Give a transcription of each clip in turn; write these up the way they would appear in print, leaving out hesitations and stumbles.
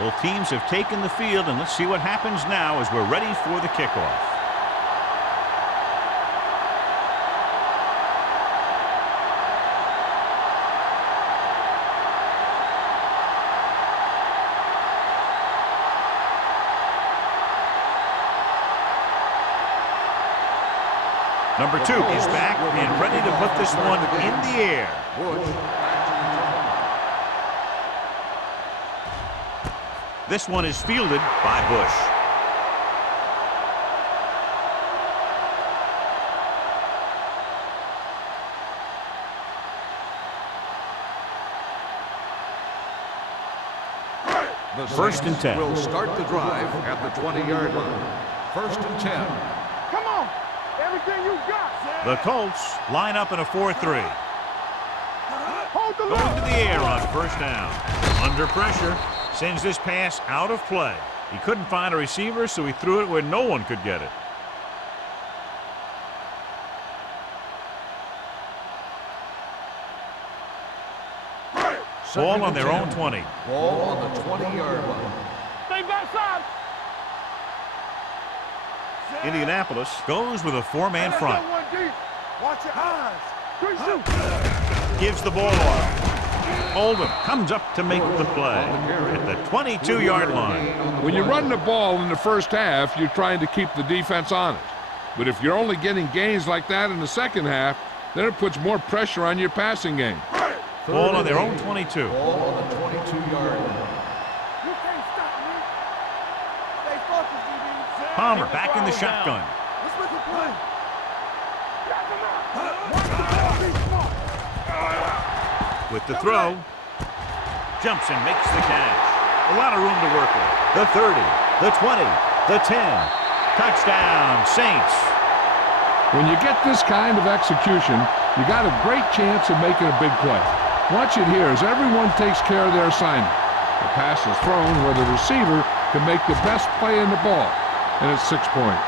Both teams have taken the field, and let's see what happens now as we're ready for the kickoff. Number 2 is back and ready to put this one in the air. This one is fielded by Bush. First and 10. Will start the drive at the 20-yard line. First and 10. Come on, everything you got. The Colts line up in a 4-3. Hold the Going to the air on first down. Under pressure, sends this pass out of play. He couldn't find a receiver, so he threw it where no one could get it. Ball on their own 20. Ball on the 20-yard line. Stay backside. Indianapolis goes with a 4-man front. Watch your eyes. Gives the ball off. Oldham comes up to make the play at the 22-yard line. When you run the ball in the first half, you're trying to keep the defense honest. But if you're only getting gains like that in the second half, then it puts more pressure on your passing game. Ball on their own 22. Ball on the 22-yard line. You can't stop me. Stay focused, DB. Palmer back in the shotgun. Let's make a play. With the throw, jumps and makes the catch. A lot of room to work with. The 30, the 20, the 10. Touchdown, Saints. When you get this kind of execution, you got a great chance of making a big play. Watch it here as everyone takes care of their assignment. The pass is thrown where the receiver can make the best play in the ball, and it's 6 points.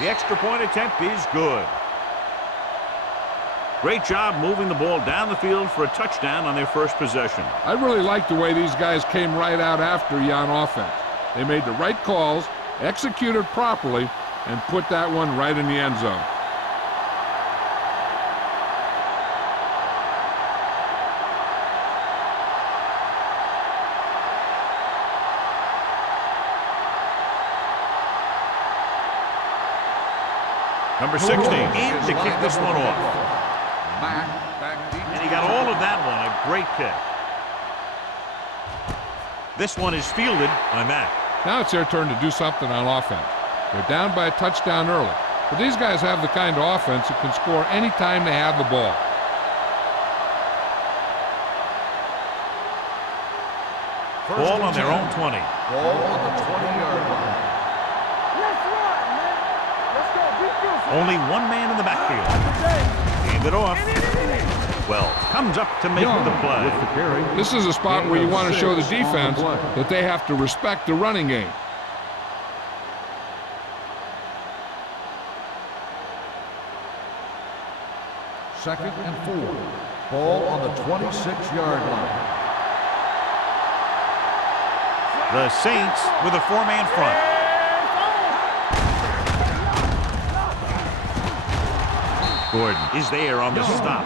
The extra point attempt is good. Great job moving the ball down the field for a touchdown on their first possession. I really like the way these guys came right out after you on offense. They made the right calls, executed properly, and put that one right in the end zone. Number 16 in to kick this one off. And he got all of that one. A great kick. This one is fielded by Mack. Now it's their turn to do something on offense. They're down by a touchdown early. But these guys have the kind of offense that can score any time they have the ball. Ball on their own 20. Ball on the 20-yard line. Only one man in the backfield. Hand it off. Well, comes up to make the play. This is a spot where you want to show the defense that they have to respect the running game. Second and 4. Ball on the 26-yard line. The Saints with a 4-man front. Gordon is there on the stop.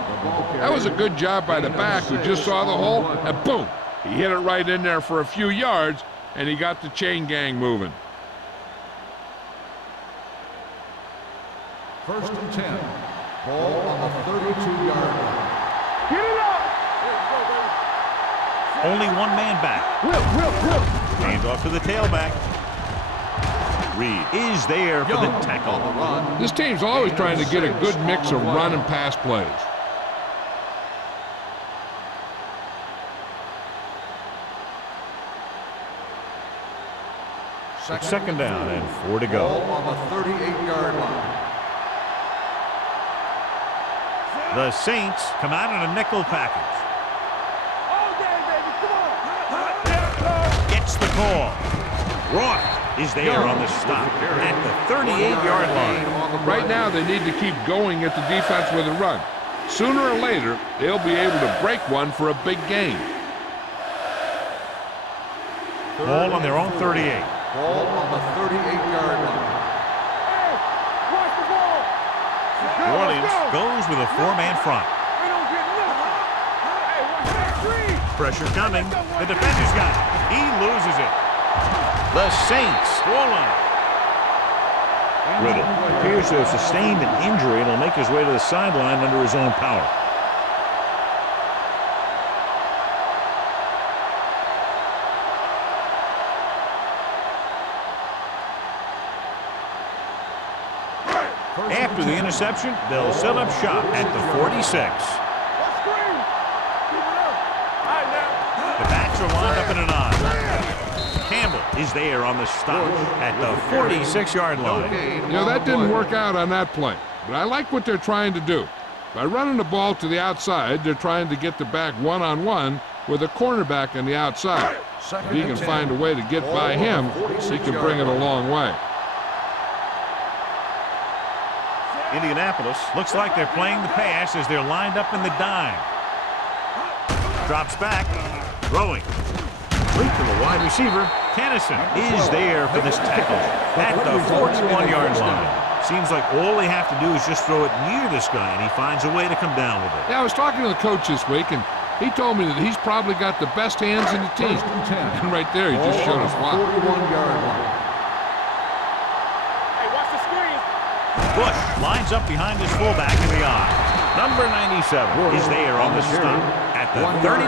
That was a good job by the back who just saw the hole, and boom! He hit it right in there for a few yards, and he got the chain gang moving. First and 10. Ball on the 32-yard line. Get it up! Only one man back. Hand off to the tailback. Reed is there for the tackle. This team's always trying to get a good mix of run and pass plays. It's second down and 4 to Ball go. on the 38-yard line. The Saints come out in a nickel package. All day, baby. Come on. Gets the call. Roth is there on the stop at the 38-yard line. Right now, they need to keep going at the defense with a run. Sooner or later, they'll be able to break one for a big gain. Ball on their own 38. Ball on the 38-yard line. Hey, watch the ball. New Orleans goes with a 4-man front. We don't get nothing. Hey, watch that tree. Pressure coming. The defender's got it. He loses it. The Saints score line. Riddle appears to have sustained an injury and will make his way to the sideline under his own power. After the interception, they'll set up shop at the 46. Let's screen. Keep it up. All right, now. The backs are lined up in an I. Campbell is there on the stop at the 46-yard line. You know, that didn't work out on that play, but I like what they're trying to do. By running the ball to the outside, they're trying to get the back one-on-one with a cornerback on the outside. If he can find a way to get by him, he can bring it a long way. Indianapolis looks like they're playing the pass as they're lined up in the dime. Drops back, throwing. Leap to the wide receiver. Tennyson is there for this tackle at the 41-yard line. Seems like all they have to do is just throw it near this guy, and he finds a way to come down with it. Yeah, I was talking to the coach this week, and he told me that he's probably got the best hands in the team. And right there, he just showed us why. 41-yard line. Hey, watch the screen. Bush lines up behind his fullback in the I. Number 97 is there on the stop at the 39.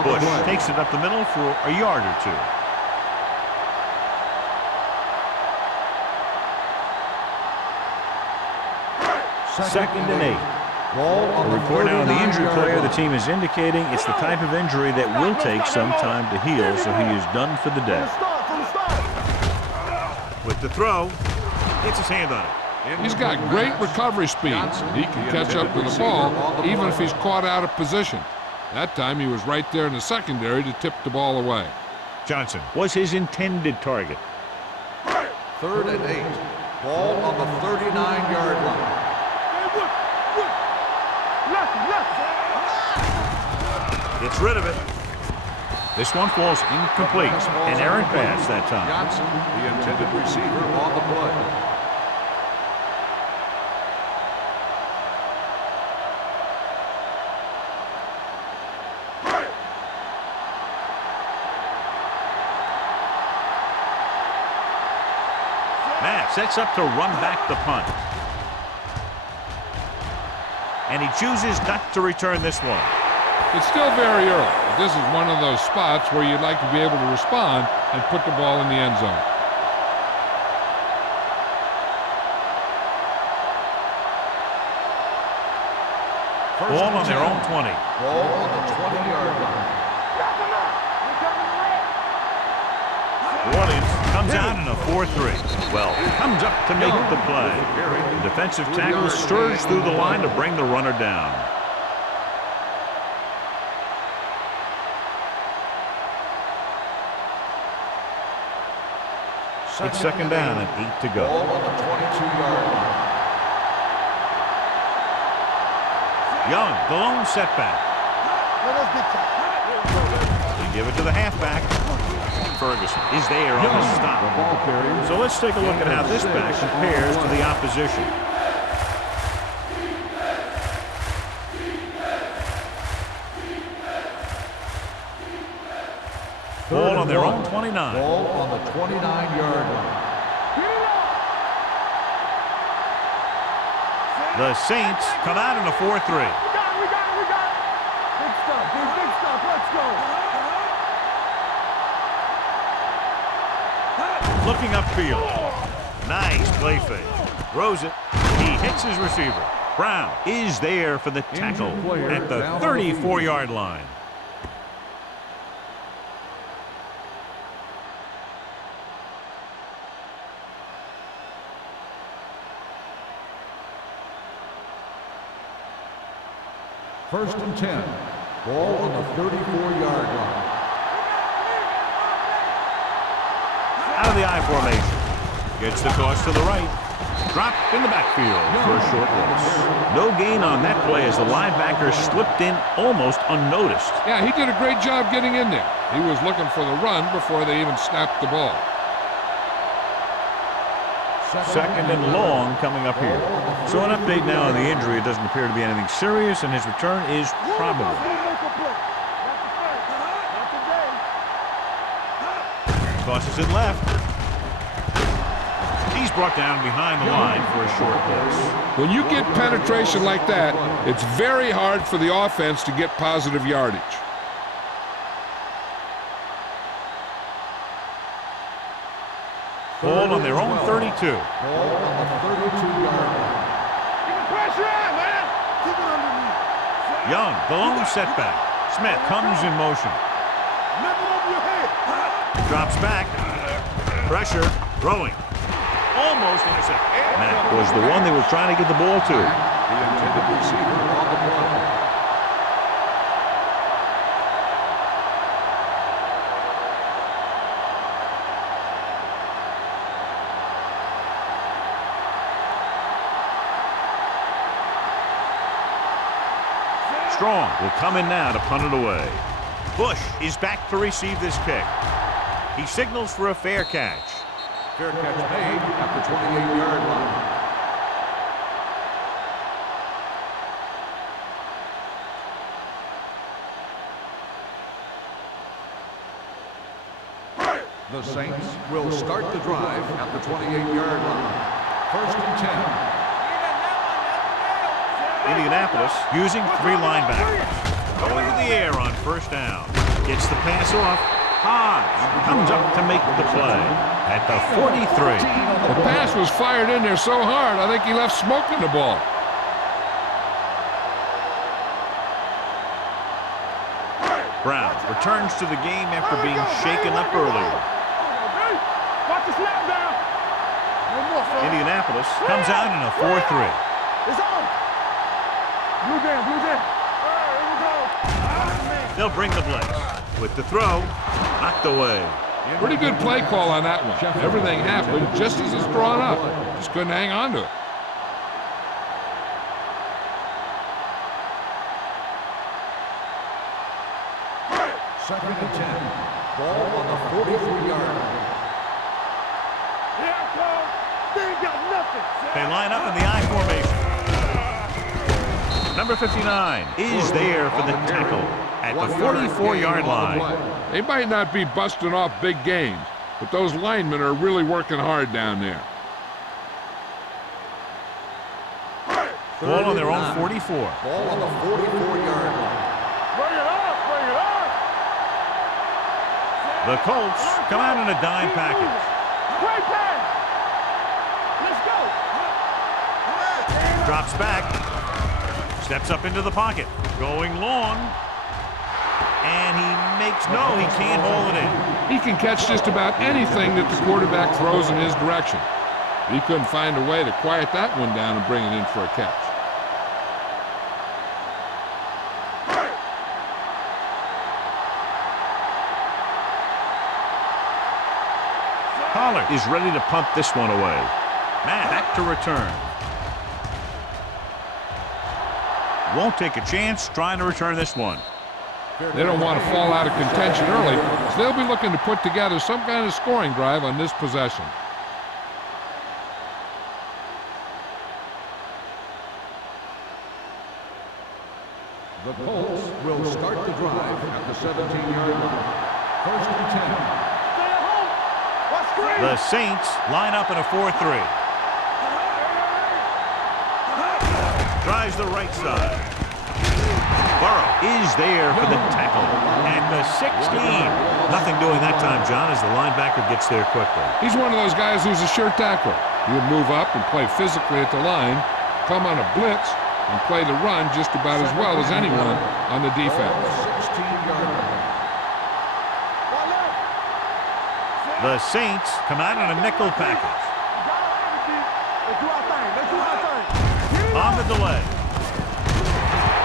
Bush takes it up the middle for a yard or two. Second and 8. Ball on A the report out on the injured 39-yard player. line. The team is indicating it's the type of injury that will take some time to heal, so he is done for the day. From the start. With the throw, gets his hand on it. He's got great recovery speed. He can catch up to the ball even if he's caught out of position. That time he was right there in the secondary to tip the ball away. Johnson was his intended target. 3rd and 8. Ball on the 39-yard line. Gets rid of it. This one falls incomplete. An errant pass that time. Johnson, the intended receiver, on the play. Matt sets up to run back the punt. And he chooses not to return this one. It's still very early, but this is one of those spots where you'd like to be able to respond and put the ball in the end zone. Ball on their own 20. Ball on the 20-yard line. New Orleans comes out in a 4-3. Well, comes up to make the play. The defensive tackle stirs through the line to bring the runner down. It's second down and 8 to Ball go. on the 22-yard line. Young, the lone setback. They give it to the halfback. Ferguson is there on the stop. So let's take a look at how this back compares to the opposition. Ball on their own 29. Ball on the 29-yard line. The Saints come out in a 4-3. We got it. Big stuff, big stuff. Let's go. Looking upfield. Nice play fake. Throws it. He hits his receiver. Brown is there for the tackle at the 34-yard line. First and 10. Ball on the 34-yard line. Out of the I formation. Gets the toss to the right. Dropped in the backfield for a short loss. No gain on that play as the linebacker slipped in almost unnoticed. Yeah, he did a great job getting in there. He was looking for the run before they even snapped the ball. Second and long coming up here. So an update now on the injury. It doesn't appear to be anything serious, and his return is probable. Tosses it left. He's brought down behind the line for a short loss. When you get penetration like that, it's very hard for the offense to get positive yardage. Ball on their own 32. Ball on the 32-yard line. Keep the pressure on, man. Keep it underneath. Young, the lone setback. Smith comes in motion. Nothing over your head. Drops back. Pressure. Throwing. Almost intercepted. That was the one they were trying to get the ball to. The intended receiver on the play. Strong will come in now to punt it away. Bush is back to receive this kick. He signals for a fair catch. Fair catch made at the 28-yard line. The Saints will start the drive at the 28-yard line. First and 10. Indianapolis using three linebackers. Going to the air on first down. Gets the pass off. Hodge comes up to make the play at the 43. The pass was fired in there so hard, I think he left smoke in the ball. Brown returns to the game after being shaken up earlier. Watch the snap down. Indianapolis comes out in a 4-3. It's on. Blue jam, blue jam. Here we go. They'll bring the blitz. With the throw, knocked away. Pretty good play call on that one. Everything happened just as it's drawn up. Just couldn't hang on to it. Second and 10. Ball on the 43-yard line. Here I come. They ain't got nothing. They line up in the I formation. Number 59 is there for the tackle at the 44-yard line. They might not be busting off big gains, but those linemen are really working hard down there. Ball on their own 44. Ball on the 44-yard line. Bring it up, bring it up. The Colts come out in a dime package. Great pass. Let's go. Drops back. Steps up into the pocket. Going long. And he makes no, he can't haul it in. He can catch just about anything that the quarterback throws in his direction. He couldn't find a way to quiet that one down and bring it in for a catch. Pollard is ready to punt this one away. Matt back to return. Won't take a chance trying to return this one. They don't want to fall out of contention early, so they'll be looking to put together some kind of scoring drive on this possession. The Colts will start the drive at the 17-yard line. First and 10. Stay at home. Watch screen. The Saints line up in a 4-3. Tries the right side. Burrow is there for the tackle at the 16. Nothing doing that time, John, as the linebacker gets there quickly. He's one of those guys who's a sure tackler. He'll move up and play physically at the line, come on a blitz, and play the run just about as well as anyone on the defense. 16-yard line. The Saints come out in a nickel package. Let's do our thing. Let's do our thing. On the delay.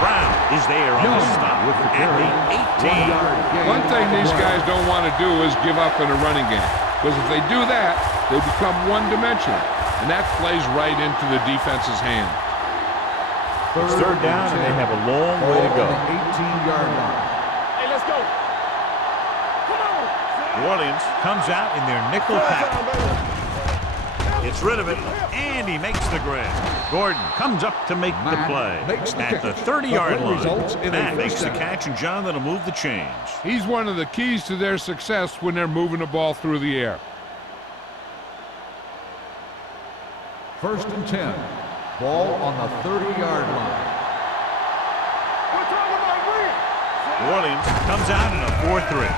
Brown is there on the stop with the at carry. the 1 18. yard gain. One thing these guys don't want to do is give up in a running game. Because if they do that, they become one-dimensional. And that plays right into the defense's hand. It's third down, and they have a long way to go. 18-yard line. Hey, let's go. Come on. New Orleans comes out in their nickel pack. Gets rid of it, and he makes the grab. Gordon comes up to make the play at the 30-yard line. Matt makes the catch, and John, that'll move the chains. He's one of the keys to their success when they're moving the ball through the air. 1st and 10. Ball on the 30-yard line. We're talking about win. New Orleans comes out in a 4-3.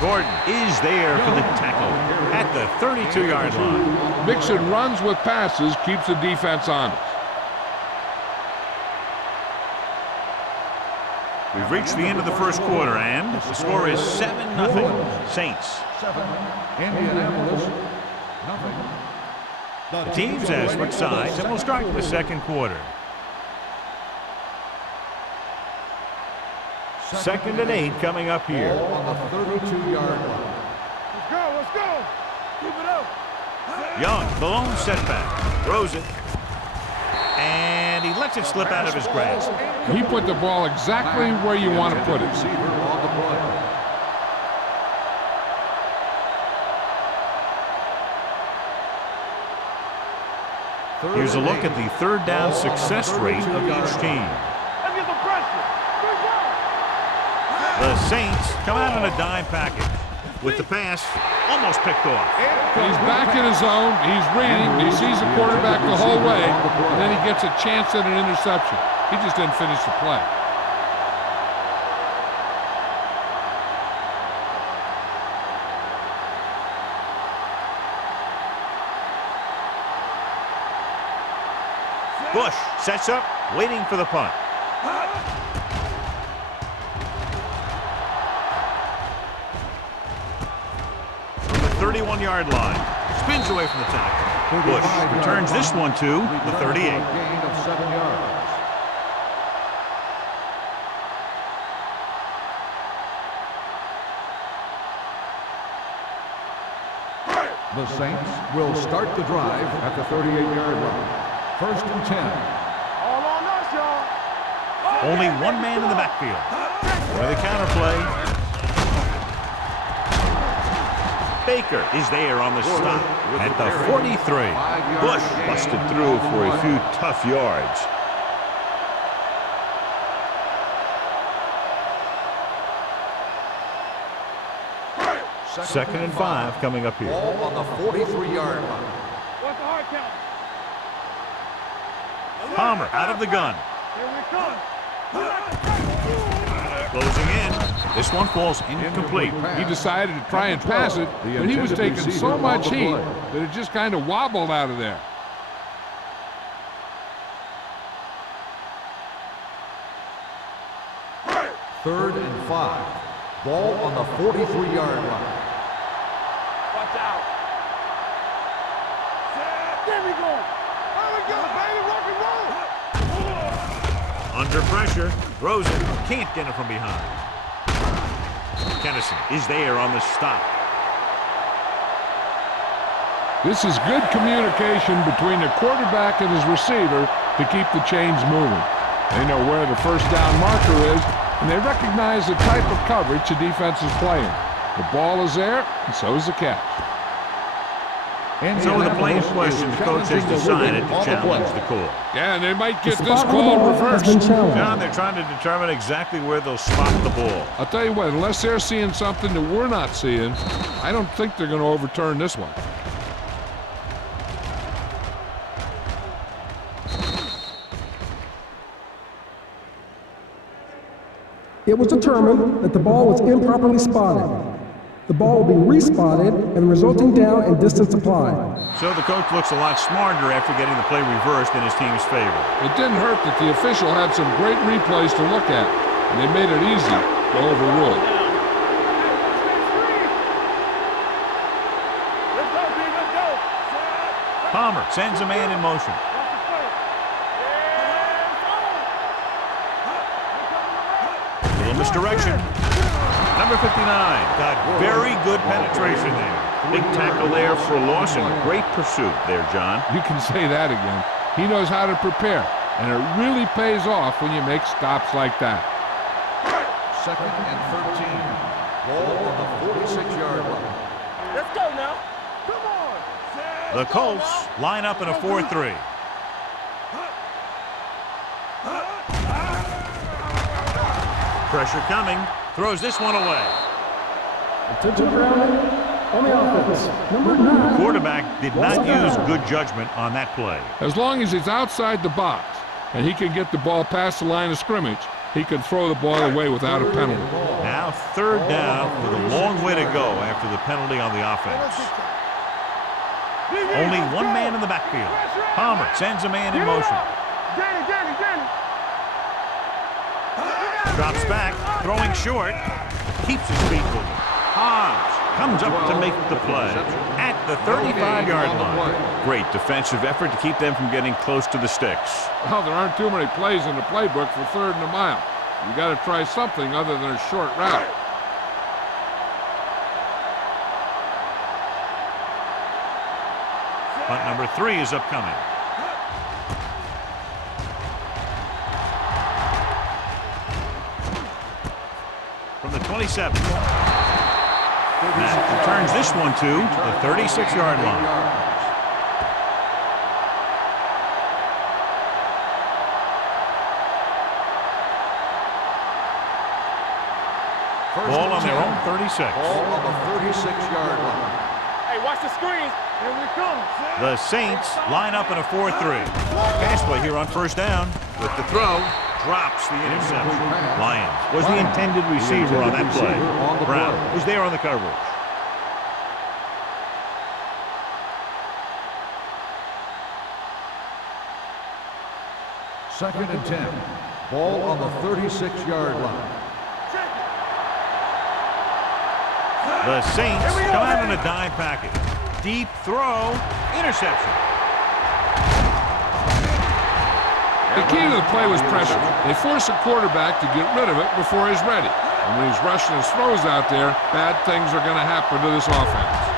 Gordon is there for the tackle at the 32-yard line. Mixing runs with passes keeps the defense honest. We've reached the end of the first quarter, and the score is 7-0 Saints. 7. Indianapolis, nothing. The teams have switched sides, and we'll start the second quarter. 2nd and 8 coming up here. Ball on the 32-yard line. Let's go. Let's go. Keep it up. Young, the lone setback, throws it, and he lets it slip out of his grasp. He put the ball exactly where you want to put it. Receiver on the play. Here's a look at the third down success rate of each team. Let's get some pressure. Good job. The Saints come out in a dime package with the pass almost picked off. He's back in his zone. He's reading. He sees the quarterback the whole way, and then he gets a chance at an interception. He just didn't finish the play. Bush sets up, waiting for the punt. From the 31-yard line, spins away from the tackle. Bush returns this one to the 38. Gain of 7 yards. The Saints will start the drive at the 38-yard line. 1st and 10. All on us, y'all. Only one man in the backfield. For the counterplay. Baker is there on the stop at the 43. Bush busted through for a few tough yards. Second and 5 coming up here. Ball on the 43-yard line. What's the hard count? Palmer out of the gun. Here we come. Closing in. This one falls incomplete. He decided to try and pass it, but he was taking so much heat that it just kind of wobbled out of there. Third and 5. Ball on the 43-yard line. Watch out. There we go. There we go, baby. Rock and roll. Under pressure. Throws it. Can't get it from behind. Kennison is there on the stop. This is good communication between the quarterback and his receiver to keep the chains moving. They know where the first down marker is, and they recognize the type of coverage the defense is playing. The ball is there, and so is the catch. So with the play in question, the coach has decided to challenge the call. Yeah, and they might get this call reversed. John, they're trying to determine exactly where they'll spot the ball. I'll tell you what, unless they're seeing something that we're not seeing, I don't think they're going to overturn this one. It was determined that the ball was improperly spotted. The ball will be respotted and resulting down and distance applied. So the coach looks a lot smarter after getting the play reversed in his team's favor. It didn't hurt that the official had some great replays to look at, and they made it easy to overrule it. Let's go, B. Let's go. Palmer sends a man in motion. Number 59 got very good penetration there. Big tackle there for a loss and great pursuit there, John. You can say that again. He knows how to prepare, and it really pays off when you make stops like that. 2nd and 13. Ball on the 46-yard line. Let's go now. Come on. The Colts line up in a 4-3. Pressure coming. Throws this one away. Attention grounding on the offense. Number 9. Quarterback did not use good judgment on that play. As long as he's outside the box and he can get the ball past the line of scrimmage, he can throw the ball away without a penalty. Now 3rd down with a long way to go after the penalty on the offense. Only one man in the backfield. Palmer sends a man in motion. Danny. Drops back, throwing short. Keeps his feet moving. Hobbs comes up to make the play at the 35-yard line. Great defensive effort to keep them from getting close to the sticks. Well, there aren't too many plays in the playbook for 3rd and a mile. You got to try something other than a short route. Punt number 3 is upcoming. From the 27. Matt returns this one to the 36-yard line. Ball on their own 36. Ball on the 36-yard line. Hey, watch the screen. Here we come. The Saints line up in a 4-3. Pass play here on 1st down. With the throw, drops the interception. Lyons was the intended receiver on that play. Brown was there on the coverage. Second and 10. Ball on the 36-yard line. The Saints come out in a dime package. Deep throw, interception. The key to the play was pressure. They force the quarterback to get rid of it before he's ready. And when he's rushing his throws out there, bad things are going to happen to this offense.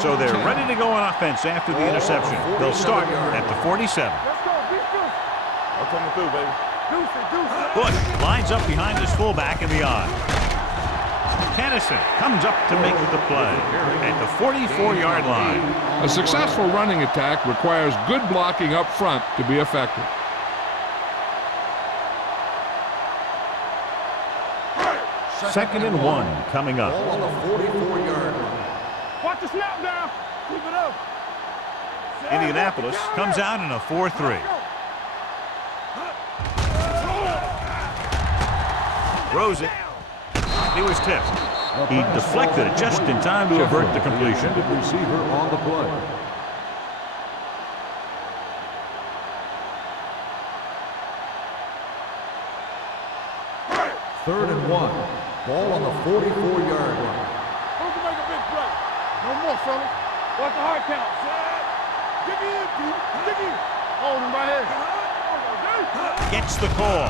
So they're ready to go on offense after the interception. They'll start at the 47. Let's go. Defense. I'm coming through, baby. Deuce. Bush lines up behind his fullback in the I. Kennison comes up to make the play at the 44-yard line. A successful running attack requires good blocking up front to be effective. Second and 1 coming up. Ball on the 44-yard line. Watch the snap down. Keep it up. Indianapolis comes out in a 4-3. Throws it. He was tipped. He deflected it just in time to avert the completion. Receiver on the play. Third and 1. Ball on the 44-yard line. Who can make a big play? No more, fellas. Watch the hard count. Dig in, Pete. Dig in. Hold him right here. Gets the call.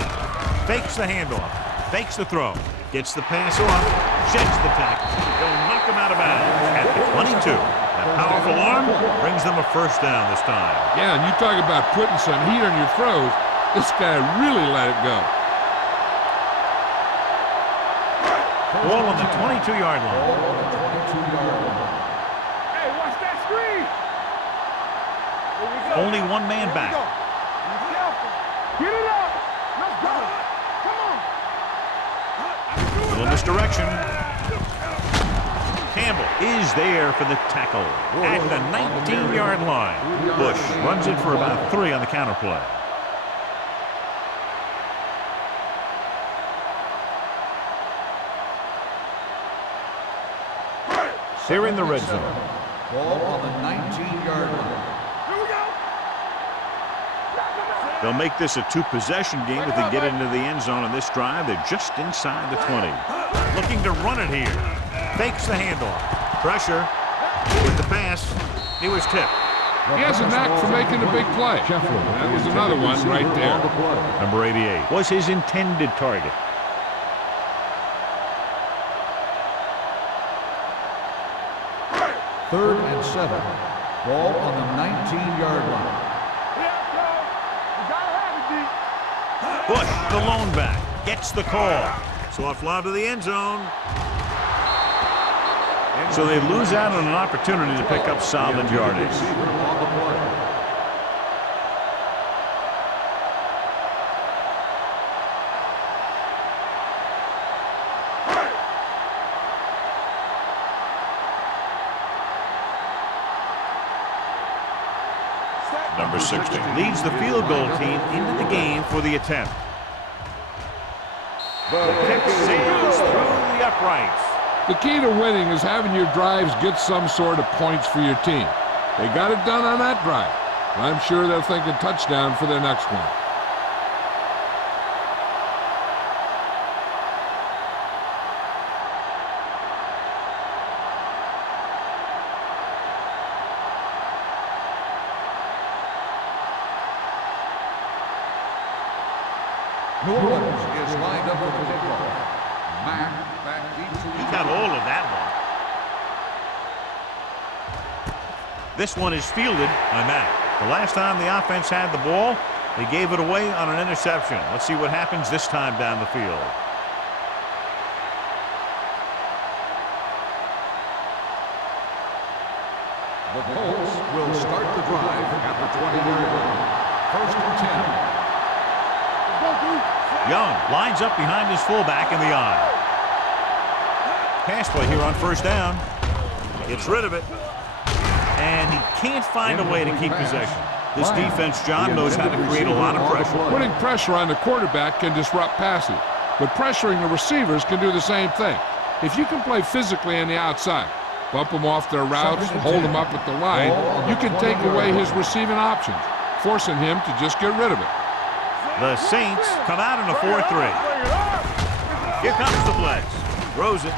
Fakes the handoff. Fakes the throw. Gets the pass off. Sheds the tackle. They'll knock him out of bounds at the 22. That powerful arm brings them a 1st down this time. Yeah, and you talk about putting some heat on your throws. This guy really let it go. Ball on the 22-yard line. Ball on the 22-yard line. Hey, watch that screen. Here we go. Only one man Here we back. go. Be careful. Get it up. Let's go. Come on. Little misdirection. Campbell is there for the tackle at the 19-yard line. Bush runs it for about 3 on the counter play. They're in the red zone. Ball on the 19-yard line. Here we go. They'll make this a 2-possession game if they get into the end zone on this drive. They're just inside the 20. Looking to run it here. Fakes the handoff. Pressure with the pass. He was tipped. He has a knack for making a big play. That was another one right there. Number 88 was his intended target. Third and 7. Ball on the 19-yard line. Bush, the lone back, gets the call. Soft lob to the end zone. So they lose out on an opportunity to pick up solid yardage. Number 60 leads the field goal team into the game for the attempt. The kick sails through the uprights. The key to winning is having your drives get some sort of points for your team. They got it done on that drive. I'm sure they're thinking touchdown for their next one. New Orleans is lined up with the kickoff. Mack back deep. He got all of that one. This one is fielded by Mack. The last time the offense had the ball, they gave it away on an interception. Let's see what happens this time down the field. The Colts will start the drive at the 20-yard line. First and 10. Young lines up behind his fullback in the eye. Pass play here on first down. Gets rid of it. And he can't find a way to keep possession. This defense, John, knows how to create a lot of pressure. Putting pressure on the quarterback can disrupt passing, but pressuring the receivers can do the same thing. If you can play physically on the outside, bump them off their routes, hold them up at the line, you can take away his receiving options, forcing him to just get rid of it. The Saints come out in a 4-3. Here comes the blitz. Throws it.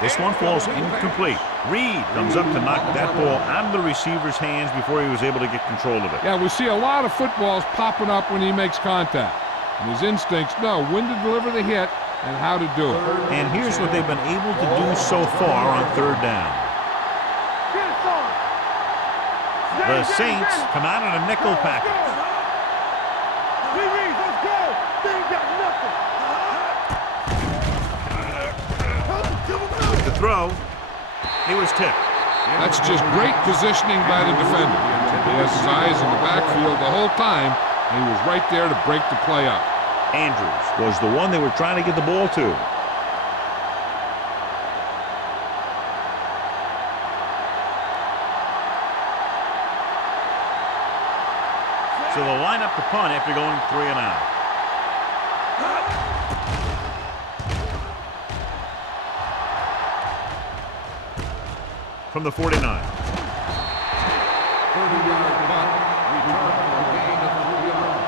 This one falls incomplete. Reed comes up to knock that ball out of the receiver's hands before he was able to get control of it. Yeah, we see a lot of footballs popping up when he makes contact. And his instincts know when to deliver the hit and how to do it. And here's what they've been able to do so far on third down. The Saints come out in a nickel package. Let's go! They ain't got nothing. With the throw, he was tipped. That's just great positioning by the defender. He has his eyes in the backfield the whole time, and he was right there to break the play up. Andrews was the one they were trying to get the ball to. So they'll line up the punt after going 3 and out. From the 49. 30-yard punt. Return for a gain of 3 yards.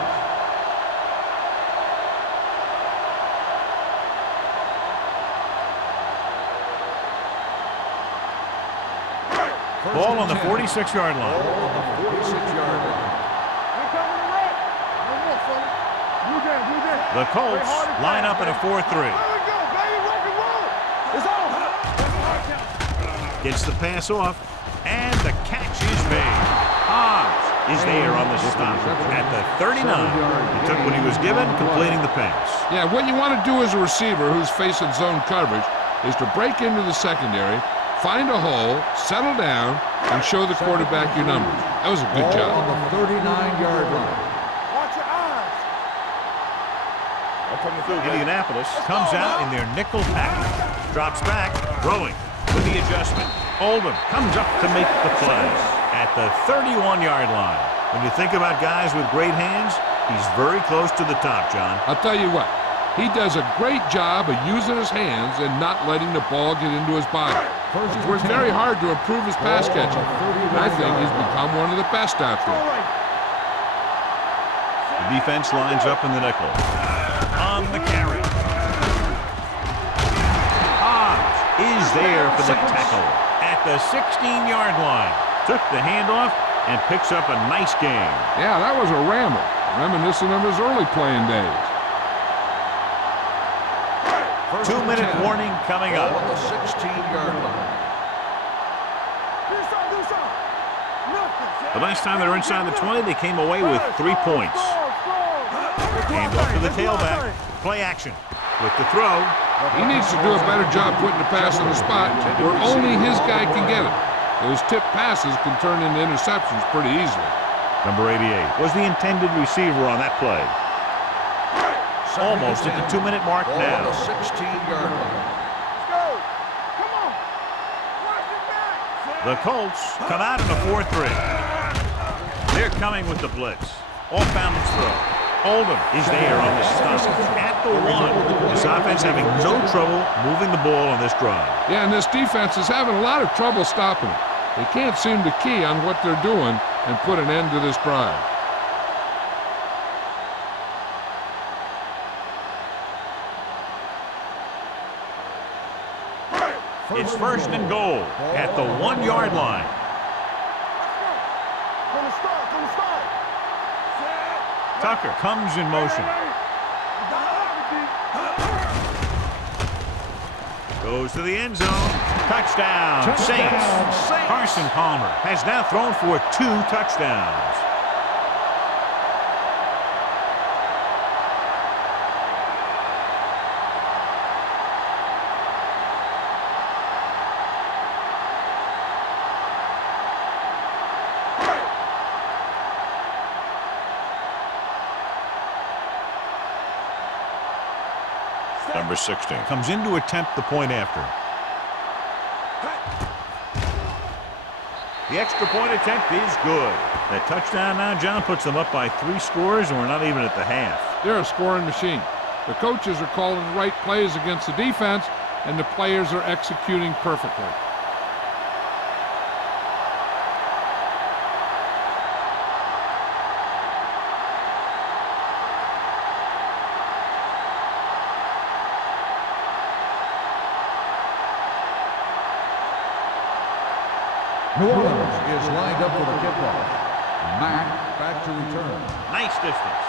Ball on the 46-yard line. Ball on the 46-yard line. The Colts line up in a 4-3. Gets the pass off, and the catch is made. Hobbs is there on the stop at the 39. He took what he was given, completing the pass. Yeah, what you want to do as a receiver who's facing zone coverage is to break into the secondary, find a hole, settle down, and show the quarterback your numbers. That was a good job. Ball on the 39-yard line. Watch your eyes. Indianapolis comes out in their nickel package. Drops back, throwing with the adjustment. Oldham comes up to make the play at the 31-yard line. When you think about guys with great hands, he's very close to the top, John. I'll tell you what, he does a great job of using his hands and not letting the ball get into his body. He's worked very hard to improve his pass catching, and I think he's become one of the best out there. The defense lines up in the nickel. On the carry. is there for the tackle at the 16-yard line. Took the handoff and picks up a nice gain. Yeah, that was a ramble, reminiscent of his early playing days. 2-minute warning coming up. On the 16-yard line. The last time they were inside the 20, they came away with 3 points. Hand off to the tailback. Play action with the throw. He needs to do a better job putting the pass in the spot where only his guy can get it. Those tip passes can turn into interceptions pretty easily. Number 88 was the intended receiver on that play. Almost at the 2-minute mark now. On the 16-yard line. The Colts come out in a 4-3. They're coming with the blitz. Off-balance throw. Oldham is there on the stop at the 1. This offense having no trouble moving the ball on this drive. Yeah, and this defense is having a lot of trouble stopping it. They can't seem to key on what they're doing and put an end to this drive. It's 1st and goal at the 1-yard line. Tucker comes in motion. Goes to the end zone. Touchdown, Saints. Carson Palmer has now thrown for 2 touchdowns. Number 16 comes in to attempt the point after. The extra point attempt is good. That touchdown now, John, puts them up by 3 scores, and we're not even at the half. They're a scoring machine. The coaches are calling the right plays against the defense, and the players are executing perfectly. New Orleans is lined up for the kickoff. Mack back to return. Nice distance.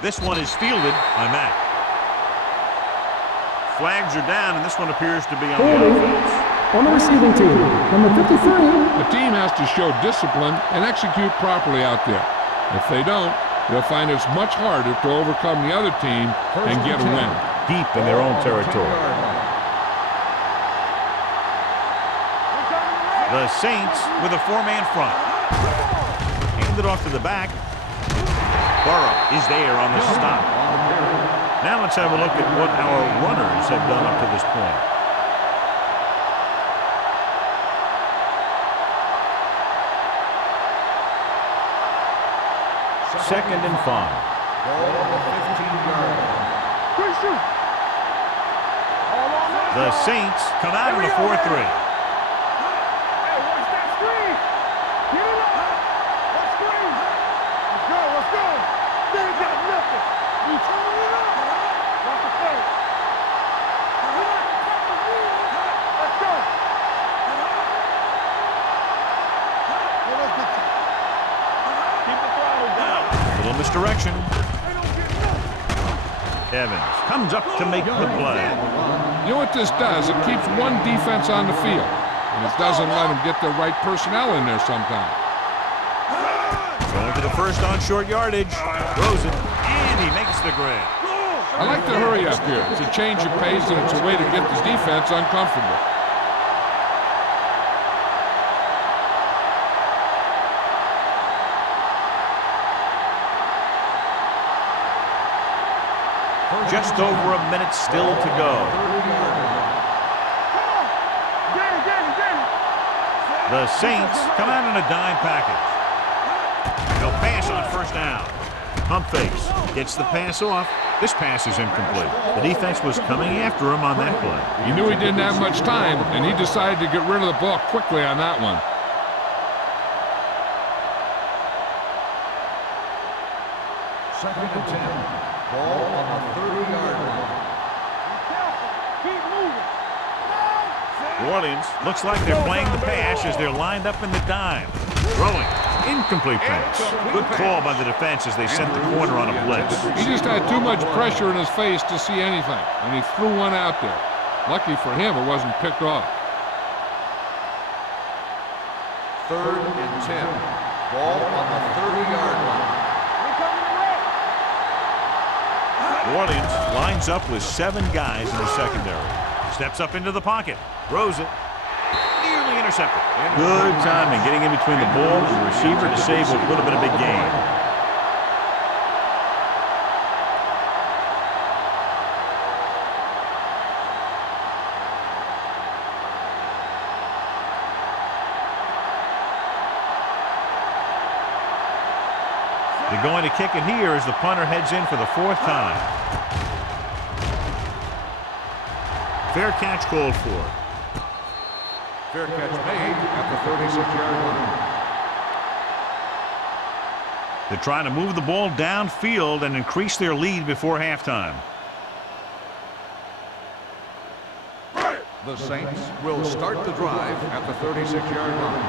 This one is fielded by Mack. Flags are down, and this one appears to be on the Holding offense. on the receiving team. Number 53. The team has to show discipline and execute properly out there. If they don't, they'll find it's much harder to overcome the other team and get a win. Deep in their own territory. The Saints with a 4-man front. Handed off to the back. Burrow is there on the stop. Now let's have a look at what our runners have done up to this point. Second and 5. Ball on the 15-yard line. The Saints come out in a 4-3. Little misdirection. Evans comes up to make the play. You know what this does? It keeps one defense on the field, and it doesn't let them get the right personnel in there sometimes. Going for the first on short yardage. Throws it, and he makes the grab. I like to hurry up here. It's a change of pace, and it's a way to get this defense uncomfortable. Just over a minute still to go. The Saints come out in a dime package. They'll pass on first down. Pump fakes. Gets the pass off. This pass is incomplete. The defense was coming after him on that play. He knew he didn't have much time, and he decided to get rid of the ball quickly on that one. Second and 10. Ball on the 30-yard line. New Orleans looks like they're playing the pass as they're lined up in the dime. Throwing. Incomplete pass. Good call by the defense as they sent the corner on a blitz. He just had too much pressure in his face to see anything, and he threw one out there. Lucky for him, it wasn't picked off. 3rd and 10. Ball on the 30-yard line. New Orleans lines up with 7 guys in the secondary. Steps up into the pocket. Throws it. Nearly intercepted. Good timing getting in between the ball and the receiver to save what would have been a big gain. They're going to kick it here as the punter heads in for the 4th time. Fair catch called for. Fair catch made at the 36-yard line. They're trying to move the ball downfield and increase their lead before halftime. The Saints will start the drive at the 36-yard line.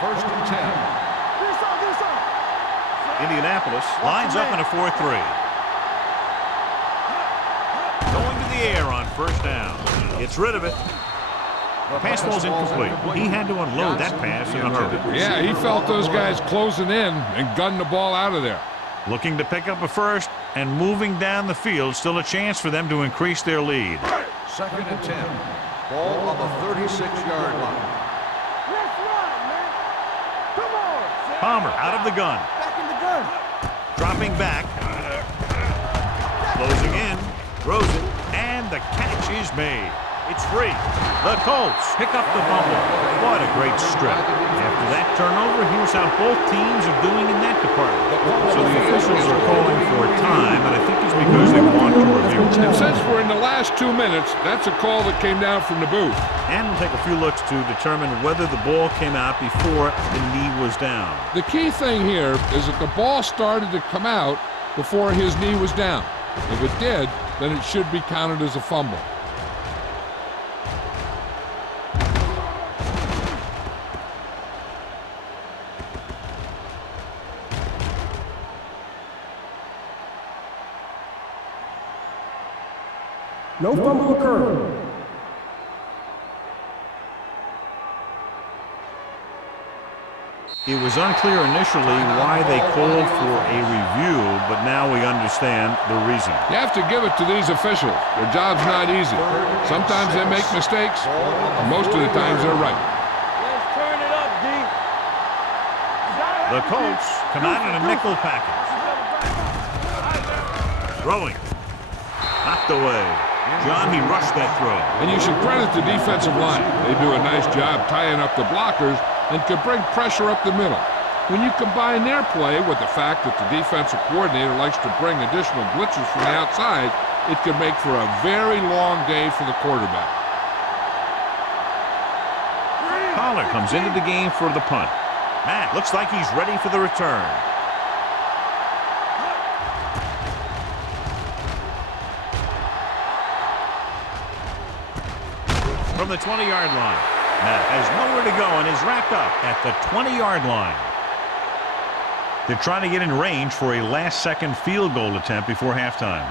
1st and 10. Indianapolis lines up in a 4-3. Going to the air on 1st down. Gets rid of it. Pass ball's incomplete. He had to unload that pass in a hurry. Yeah, he felt those guys closing in and gunned the ball out of there. Looking to pick up a first and moving down the field. Still a chance for them to increase their lead. 2nd and 10. Ball on the 36-yard line. Let's run, man. Come on. Palmer out of the gun. Back in the gun. Dropping back. Closing in. Throws it. And the catch is made. It's free. The Colts pick up the fumble. What a great strip. After that turnover, here's how both teams are doing in that department. So the officials are calling for a time, and I think it's because they want to review it. And since we're in the last 2 minutes, that's a call that came down from the booth. And we'll take a few looks to determine whether the ball came out before the knee was down. The key thing here is that the ball started to come out before his knee was down. If it did, then it should be counted as a fumble. No fumble occurred. It was unclear initially why they called for a review, but now we understand the reason. You have to give it to these officials. Their job's not easy. Sometimes they make mistakes, and most of the times they're right. Let's turn it up, D. The Colts come out in a nickel package. Throwing. Knocked away. John, he rushed that throw. And you should credit the defensive line. They do a nice job tying up the blockers and can bring pressure up the middle. When you combine their play with the fact that the defensive coordinator likes to bring additional blitzes from the outside, it can make for a very long day for the quarterback. Pollard comes into the game for the punt. Matt looks like he's ready for the return. From the 20-yard line. Matt has nowhere to go and is wrapped up at the 20-yard line. They're trying to get in range for a last-second field goal attempt before halftime.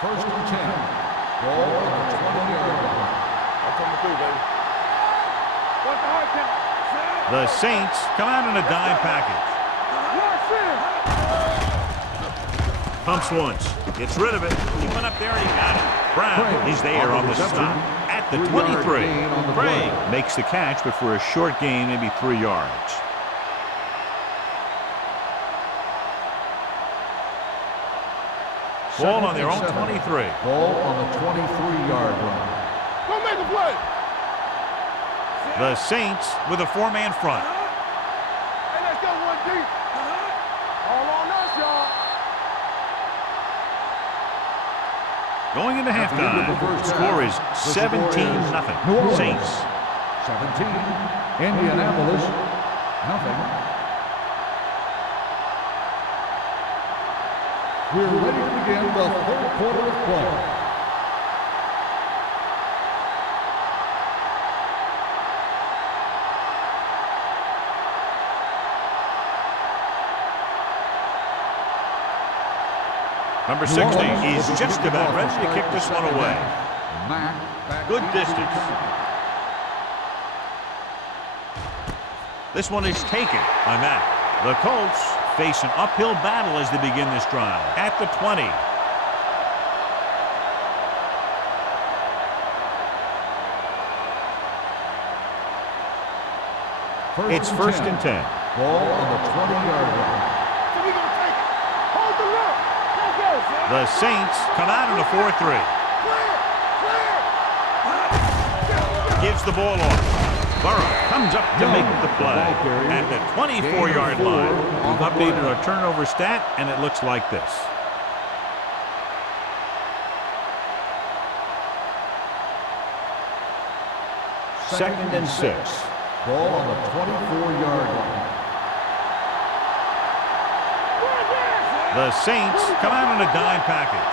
1st and 10. Ball on the 20-yard line. That's on the 3, baby. What's the hard count? The Saints come out in a dime package. Pumps once. Gets rid of it. He went up there and he got it. Brown is there on the stop at the 23. Craig makes the catch, but for a short gain, maybe 3 yards. Ball on their own 23. Ball on the 23-yard line. Go make a play. The Saints with a 4-man front. Hey, let's go one deep. All on us, y'all. Going into halftime, the score is 17-0. Saints. 17. Indianapolis, nothing. We're ready to begin the 3rd quarter of play. Number 60 is just about ready to kick this one away. Good distance. This one is taken by Mack. The Colts face an uphill battle as they begin this drive at the 20. It's first and 10. Ball on the 20-yard line. So we gonna take it. Hold the look. Let's go. The Saints come out in a 4-3. Clear. Gives the ball off. Burrow comes up to make the play. At the 24-yard line, we've updated our turnover stat, and it looks like this. Second and 6. Ball on the 24-yard line. The Saints come out in a dime package.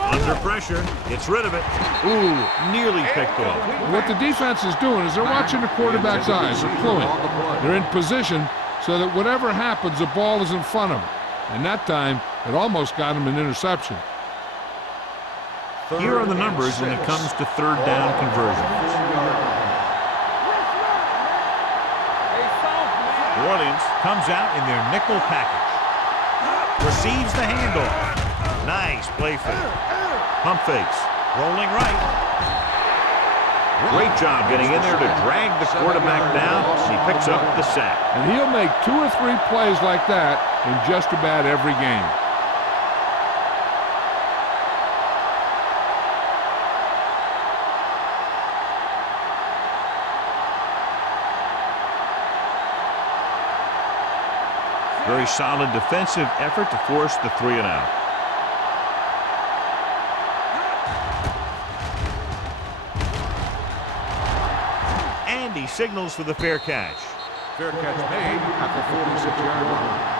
Under pressure, gets rid of it. Ooh, nearly picked off. What the defense is doing is they're watching the quarterback's eyes. They're cluing. They're in position so that whatever happens, the ball is in front of them. And that time, it almost got him an interception. Here are the numbers when it comes to third down conversions. New Orleans comes out in their nickel package. Receives the handoff. Nice play fake. Pump fakes. Rolling right. Great job getting in there to drag the quarterback down. He picks up the sack. And he'll make 2 or 3 plays like that in just about every game. Very solid defensive effort to force the 3 and out. And he signals for the fair catch. Fair catch made at the 46-yard line.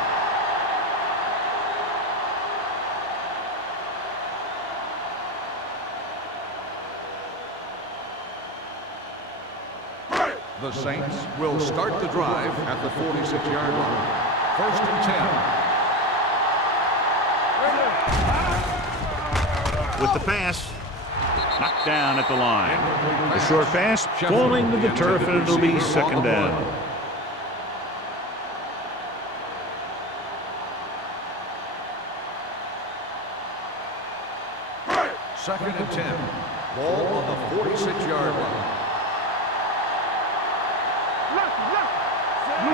The Saints will start the drive at the 46-yard line. First and 10. With the pass, knocked down at the line. The short pass falling to the turf, and it'll be second down. Second and 10. Ball on the 46-yard line.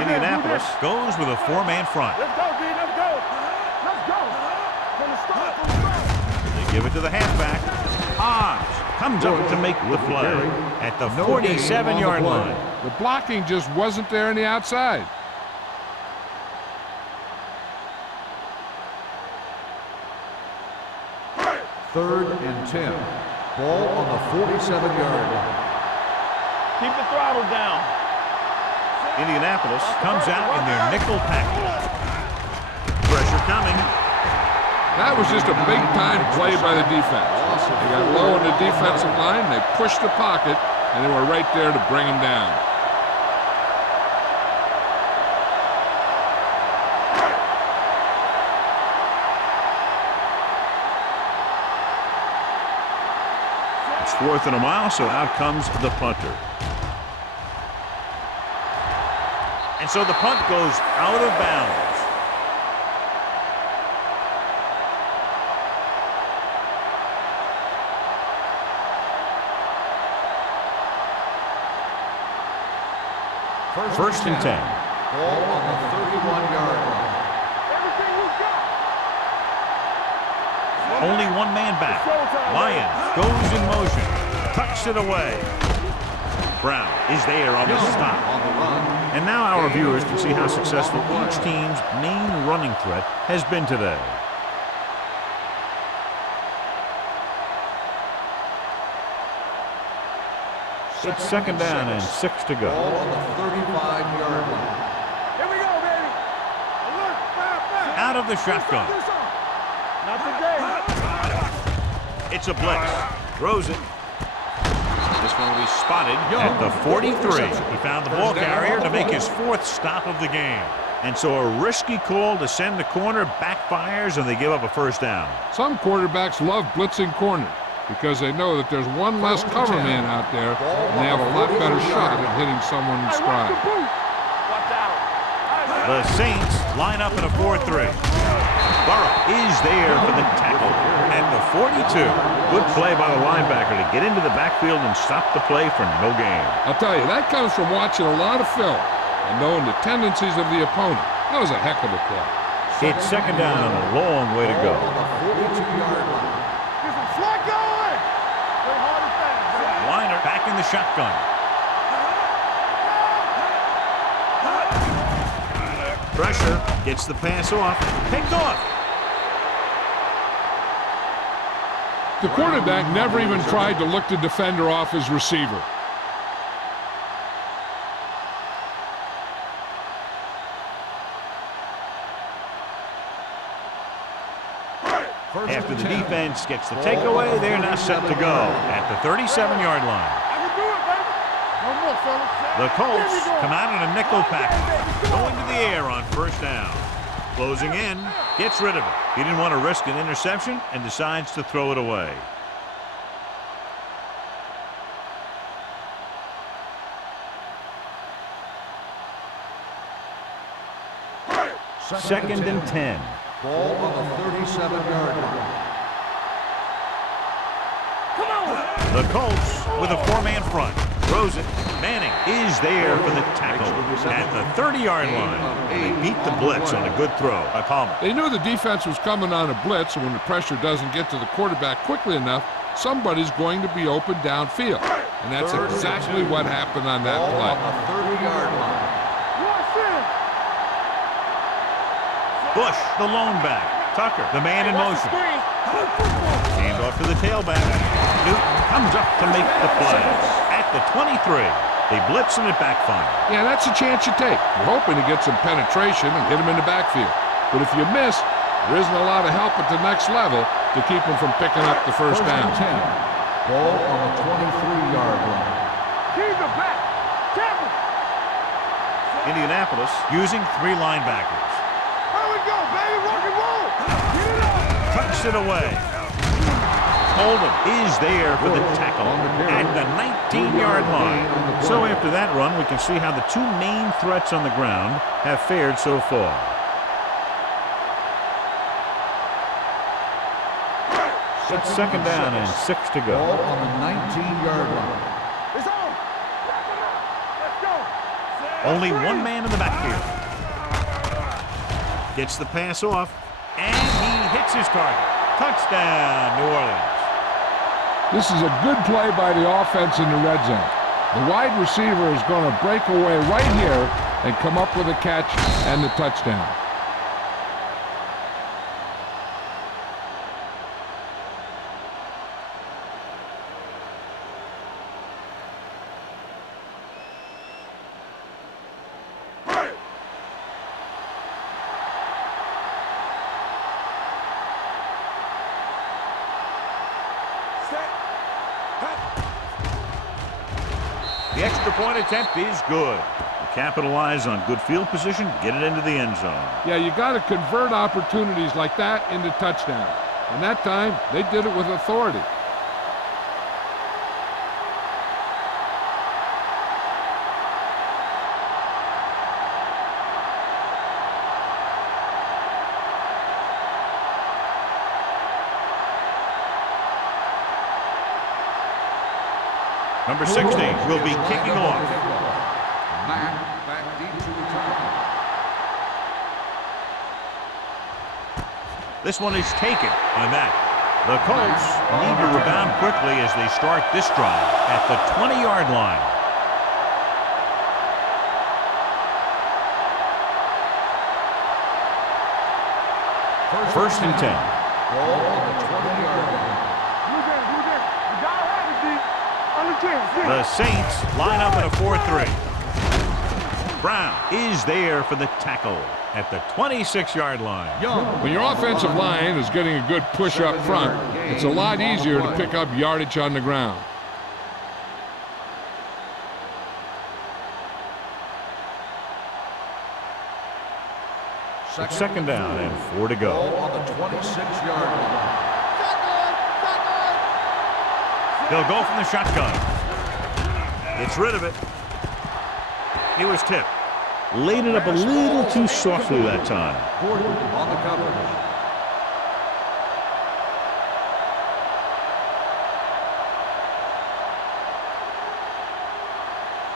Indianapolis goes with a 4-man front. Let's go, D. Let's go. Let's go. From the start. From the start. They give it to the halfback. Hodge comes up to make the play at the 47-yard line. The blocking just wasn't there on the outside. Third and 10. Ball on the 47-yard line. Keep the throttle down. Indianapolis comes out in their nickel package. Pressure coming. That was just a big-time play by the defense. They got low in the defensive line, they pushed the pocket, and they were right there to bring him down. It's 4th and a mile, so out comes the punter. And so the punt goes out of bounds. First and 10. Ball on the 31-yard line. Everything you got. Only 1 man back. Lyons goes in motion. Tucks it away. Brown is there on the stop. On the run. And now our viewers can see how successful each team's main running threat has been today. It's second down and 6 to go. Ball on the 35-yard line. Here we go, baby. Alert. Fire. Out of the shotgun. Not today. It's a blitz. Throws it. This one will be spotted at the 43. He found the ball carrier to make his 4th stop of the game. And so a risky call to send the corner backfires, and they give up a first down. Some quarterbacks love blitzing corners because they know that there's one less cover man out there, and they have a lot better shot at hitting someone in stride. The Saints line up in a 4-3. Burrow is there for the tackle at the 42. Good play by the linebacker to get into the backfield and stop the play for no gain. I'll tell you, that comes from watching a lot of film and knowing the tendencies of the opponent. That was a heck of a play. It's second down and a long way to go. Get some slack going. Play hard and fast. Weiner back in the shotgun. Pressure, gets the pass off, picked off. The quarterback never even tried to look the defender off his receiver. After the defense gets the takeaway, they're now set to go at the 37-yard line. I can do it, baby. No more, fellas. The Colts come out in a nickel package, going to the air on first down. Closing in, gets rid of it. He didn't want to risk an interception and decides to throw it away. Second and 10. Ball on the 37-yard line. Come on. The Colts with a four-man front. Throws it. Manning is there for the tackle at the 30-yard line. They beat the blitz on a good throw by Palmer. They knew the defense was coming on a blitz, and when the pressure doesn't get to the quarterback quickly enough, somebody's going to be open downfield. And that's exactly what happened on that Ball play. on the 30-yard line. Bush, the lone back. Tucker, the man in motion. Hand off to the tailback. Newton comes up to make the play. At the 23, they blitz and it backfires. Yeah, that's a chance you take. You're hoping to get some penetration and get him in the backfield. But if you miss, there isn't a lot of help at the next level to keep him from picking up the first down. 10. Ball on the 23-yard line. Keep the back. Tackle. Indianapolis using three linebackers. Here we go, baby. Rock and roll. Get it up. Tucks it away. Oldham is there for the tackle at the 19-yard line. So after that run, we can see how the two main threats on the ground have fared so far. It's second down and 6 to go. Ball on the 19-yard line. It's on. Let's go. Only one man in the backfield. Gets the pass off, and he hits his target. Touchdown, New Orleans. This is a good play by the offense in the red zone. The wide receiver is going to break away right here and come up with a catch and the touchdown. The extra point attempt is good. You capitalize on good field position, get it into the end zone. Yeah, you got to convert opportunities like that into touchdowns. And that time, they did it with authority. Number 60 will be kicking off. Back deep to return. This one is taken on that. The Colts need to rebound quickly as they start this drive at the 20-yard line. First and 10. Ball on the 20-yard line. You gotta have it, D. On the 10. The Saints line up in a 4-3. Brown is there for the tackle at the 26-yard line. When your offensive line is getting a good push up front, it's a lot easier to pick up yardage on the ground. It's second down and 4 to go. Ball on the 26-yard line. He'll go from the shotgun. Gets rid of it. He was tipped. Laid it up a little too softly that time. Gordon on the coverage.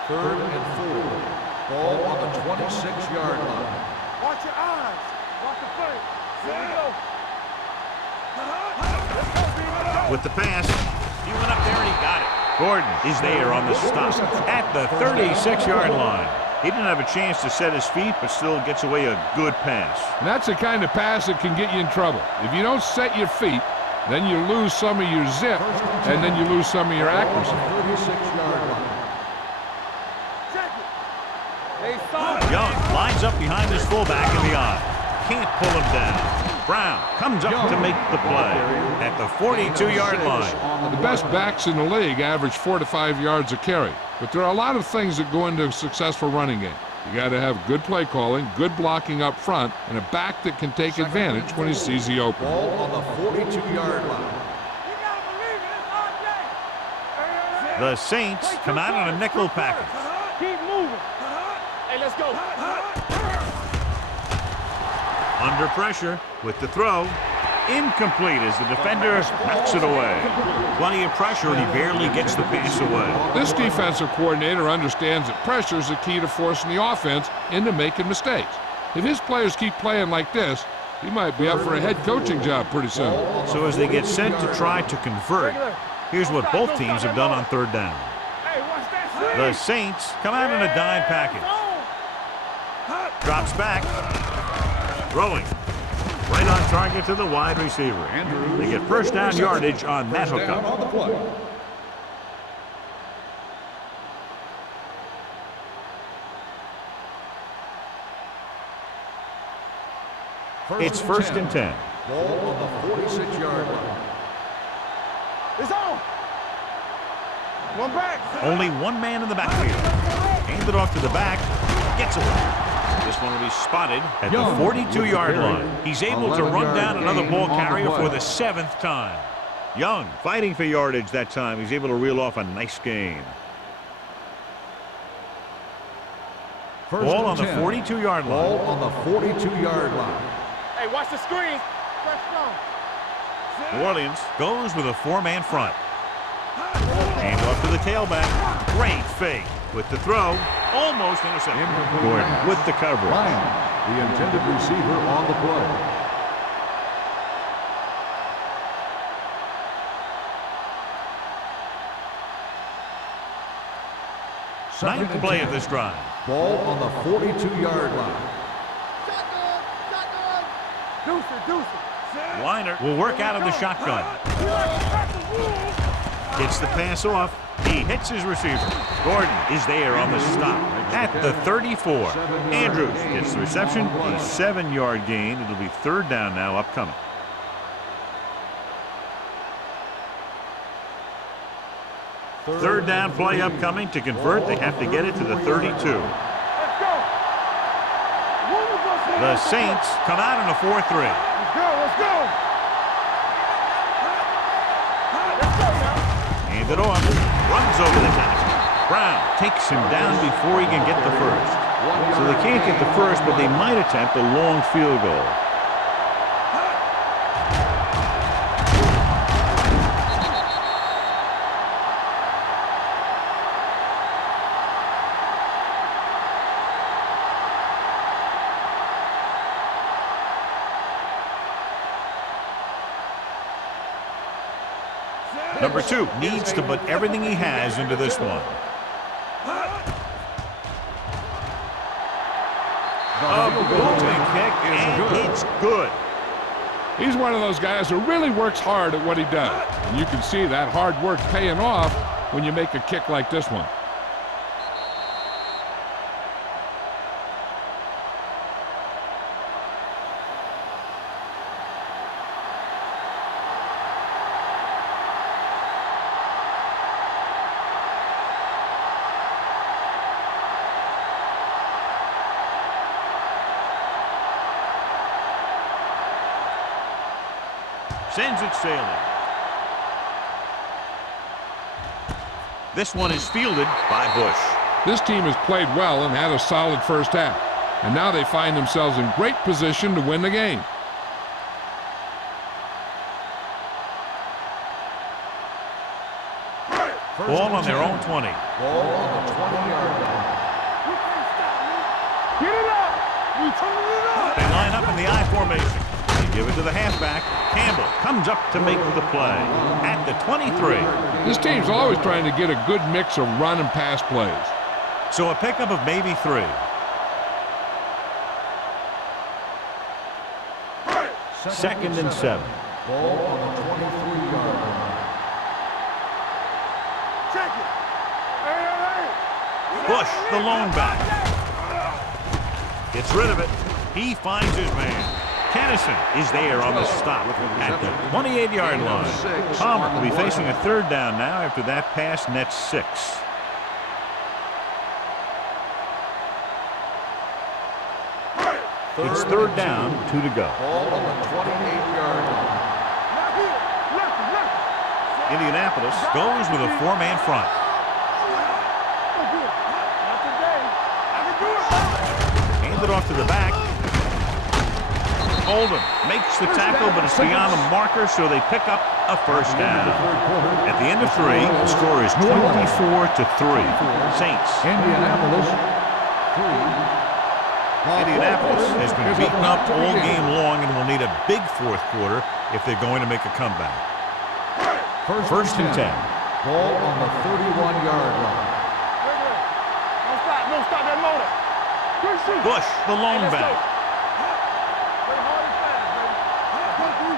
Third and 4. Ball on the 26-yard line. Watch your eyes. Watch the play. Here we go. With the pass, he went up there and he got it. Gordon is there on the stop at the 36-yard line. He didn't have a chance to set his feet, but still gets away a good pass. And that's the kind of pass that can get you in trouble. If you don't set your feet, then you lose some of your zip, and then you lose some of your accuracy. 36-yard line. Check it. They saw it. Young lines up behind his fullback in the eye. Can't pull him down. Brown comes up to make the play at the 42-yard line. The best backs in the league average 4 to 5 yards a carry. But there are a lot of things that go into a successful running game. You got to have good play calling, good blocking up front, and a back that can take advantage when he sees the opening. Ball on the 42-yard line. You gotta believe it. It's our day. The Saints come out on a nickel package. Keep moving. Hey, let's go. Under pressure with the throw. Incomplete as the defender knocks it away. Plenty of pressure, and he barely gets the pass away. This defensive coordinator understands that pressure is the key to forcing the offense into making mistakes. If his players keep playing like this, he might be up for a head coaching job pretty soon. So as they get set to try to convert, here's what both teams have done on third down. Hey, watch that. The Saints come out in a dime package. Drops back. Throwing. Right on target to the wide receiver. They get first down yardage on that hookup. On the play. It's first and 10. Ball on the 46-yard line. It's on. One back. Only one man in the backfield. Hand it off to the back. Gets away. This one will be spotted at the 42-yard line. He's able to run down another ball carrier for the 7th time. Young fighting for yardage that time. He's able to reel off a nice gain. Ball on the 42-yard line. Ball on the 42-yard line. Hey, watch the screen. Press down. New Orleans goes with a 4-man front. Hand off to the tailback. Great fake with the throw. Almost intercepted. Gordon with the coverage. Ryan, the intended receiver on the play. Ninth play of this drive. Ball on the 42-yard line. Deuce it. Weiner will work out of the shotgun. Gets the pass off. He hits his receiver. Gordon is there on the stop at the 34. Andrews gets the reception. A 7-yard gain. It'll be third down now upcoming. Third down play upcoming. To convert, they have to get it to the 32. Let's go. The Saints come out in a 4-3. Let's go. Let's go. Let's go now. Hand it off. Runs over the tackle. Brown takes him down before he can get the first. So they can't get the first, but they might attempt a long field goal. Number 2 needs to put everything he has into this one. A booming kick, and it's good. He's one of those guys who really works hard at what he does. And you can see that hard work paying off when you make a kick like this one. Sends it sailing. This one is fielded by Bush. This team has played well and had a solid first half. And now they find themselves in great position to win the game. Ball on their own 20. Ball on the 20-yard line. Get it up. We turn it up. They line up in the I formation. They give it to the halfback. Campbell comes up to make the play at the 23. This team's always trying to get a good mix of run and pass plays. So a pickup of maybe 3. Second and 7. Ball on the 23-yard line. Check it. Hey. Bush, the lone back. Gets rid of it. He finds his man. Kennison is there on the stop at the 28-yard line. Palmer will be facing a third down now after that pass nets 6. It's third down, 2 to go. Ball on the 28-yard line. Not here. Left. Indianapolis goes with a 4-man front. Not today. I can do it. Hand it off to the back. Oldham makes the tackle, but it's beyond the marker, so they pick up a first down. At the end of 3, the score is 24 to 3. Saints. Indianapolis 3. Indianapolis has been beaten up all game long and will need a big fourth quarter if they're going to make a comeback. First and 10. Ball on the 31-yard line. Don't stop that motor. Good shoot. Bush, the lone back.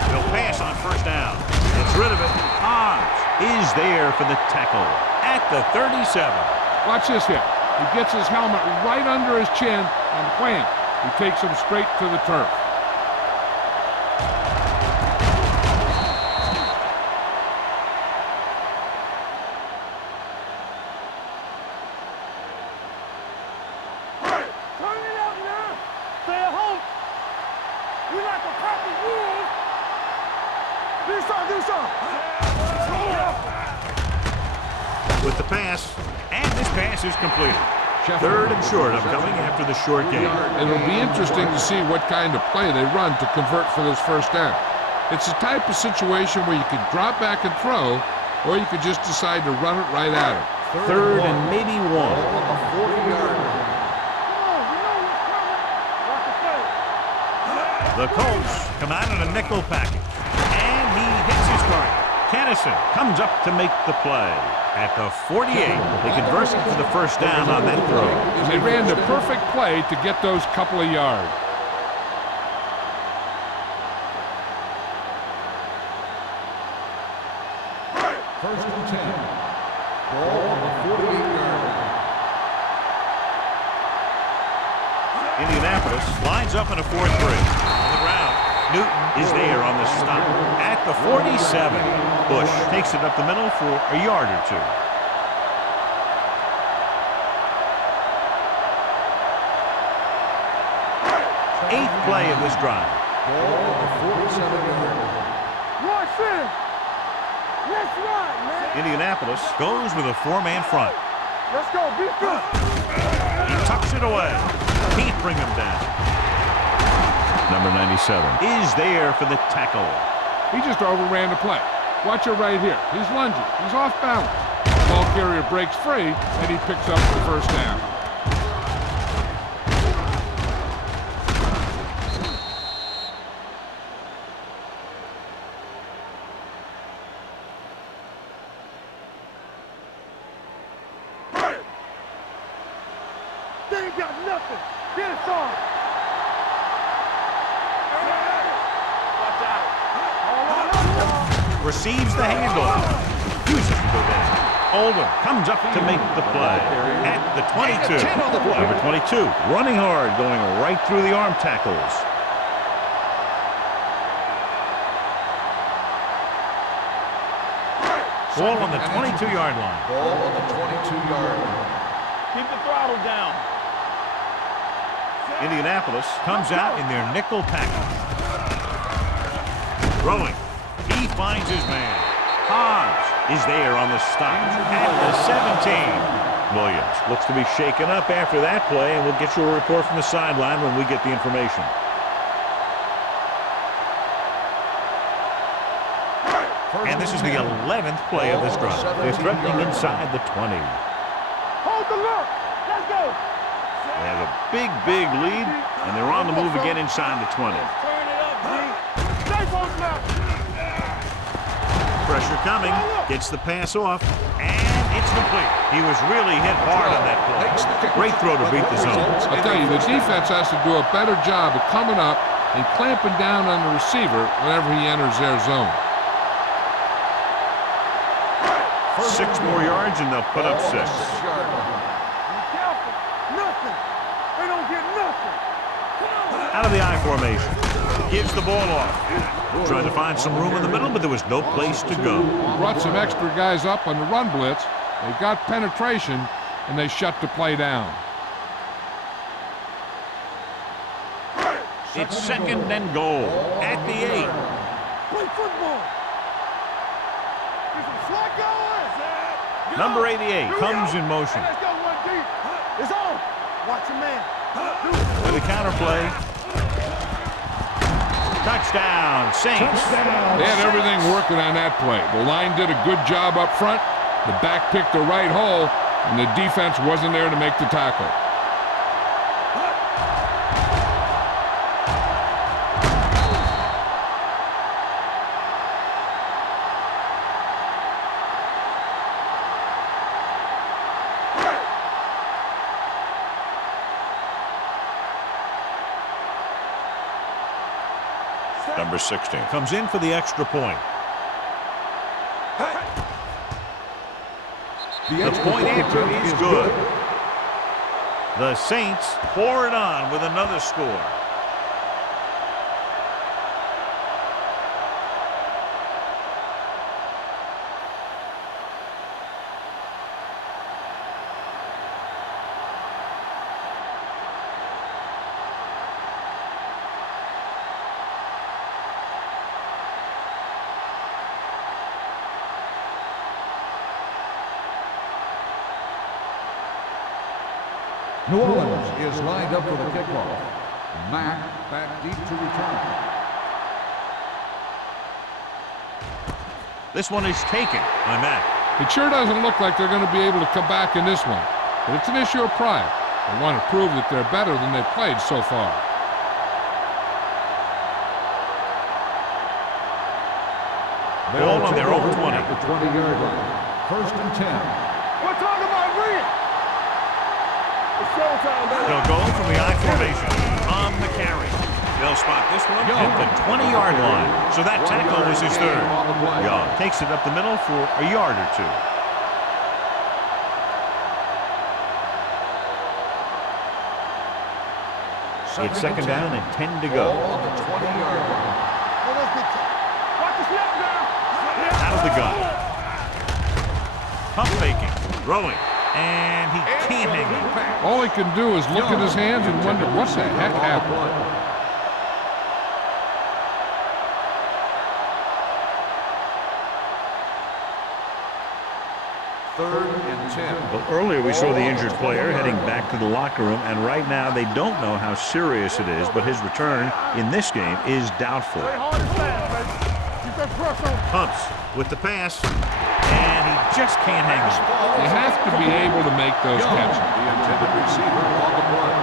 They'll pass on first down. Gets rid of it. Hans is there for the tackle at the 37. Watch this here. He gets his helmet right under his chin and wham, he takes him straight to the turf. Turn it out now. Stay at home. We like a pack of wolves. Do something. With the pass, and this pass is completed. Third and short upcoming after the short game. It'll be interesting to see what kind of play they run to convert for this first down. It's the type of situation where you could drop back and throw, or you could just decide to run it right at him. Third and maybe 1. Ball on the 40-yard line. The Colts come out in a nickel package, and he hits his target. Kennison comes up to make the play at the 48. They convert it for the first down on that throw. They ran the perfect play to get those couple of yards. First and 10. Ball on the 48-yard line. Indianapolis lines up in a 4-3. On the ground, Newton is there on the stop at the 47. Bush takes it up the middle for a yard or 2. Eighth play of this drive. Ball on the 47-yard line. Watch this. Let's run, man. Indianapolis goes with a 4-man front. Let's go. Be good. He tucks it away. Can't bring him down. Number 97 is there for the tackle. He just overran the play. Watch it right here. He's lunging. He's off balance. The ball carrier breaks free, and he picks up the first down. They ain't got nothing. Get it on. Watch out. Receives the handoff. Refuses to go down. Oldham comes up to make the play at the 22. Number 22 running hard, going right through the arm tackles. Ball on the 22-yard line. Ball on the 22-yard line. Keep the throttle down. Indianapolis comes out in their nickel package. Throwing. He finds his man. Hobbs is there on the stop at the 17. Williams looks to be shaken up after that play, and we'll get you a report from the sideline when we get the information. And this is the 11th play of this drive. They're threatening inside the 20. Hold the look. Let's go. They have a big, big lead, and they're on the move again inside the 20. Turn it up, B. Stay focused now. Pressure coming, gets the pass off, and it's complete. He was really hit hard on that play. Great throw to beat the zone. I'll tell you, the defense has to do a better job of coming up and clamping down on the receiver whenever he enters their zone. 6 more yards, and they'll put up 6. Be careful. Nothing. They don't get nothing. Out of the I formation. Gives the ball off. Trying to find some room in the middle, but there was no place to go. Brought some extra guys up on the run blitz. They got penetration, and they shut the play down. It's 2nd and goal at the 8. Play football. There's a flag going. Number 88 comes in motion. Let's go, 1 deep. It's on. Watch your man. With a counter play. Touchdown, Saints. They had everything working on that play. The line did a good job up front. The back picked the right hole, and the defense wasn't there to make the tackle. Number 16 comes in for the extra point. The point after is good. The Saints pour it on with another score. New Orleans is lined up for the kickoff. Mack back deep to return. This one is taken by Mack. It sure doesn't look like they're going to be able to come back in this one, but it's an issue of pride. They want to prove that they're better than they've played so far. Ball on their own 20. At the 20-yard line. 1st and 10. We're talking about Reed. It's showtime, baby. They'll go from the I formation on the carry. They'll spot this one at the 20-yard line. So that tackle was his 3rd. Young takes it up the middle for a yard or 2. It's 2nd down and 10 to go. On the 20-yard line. Well, let's get to watch the snap now. Out of the gun. Pump faking, throwing, and he can't hang it. All he can do is look at his hands and wonder what the heck happened. Well, earlier we saw the injured player heading back to the locker room, and right now they don't know how serious it is, but his return in this game is doubtful. Play hard and fast, baby. Keep that press on. Pumps with the pass, and he just can't hang it. You have to be able to make those catches. The intended receiver on the play.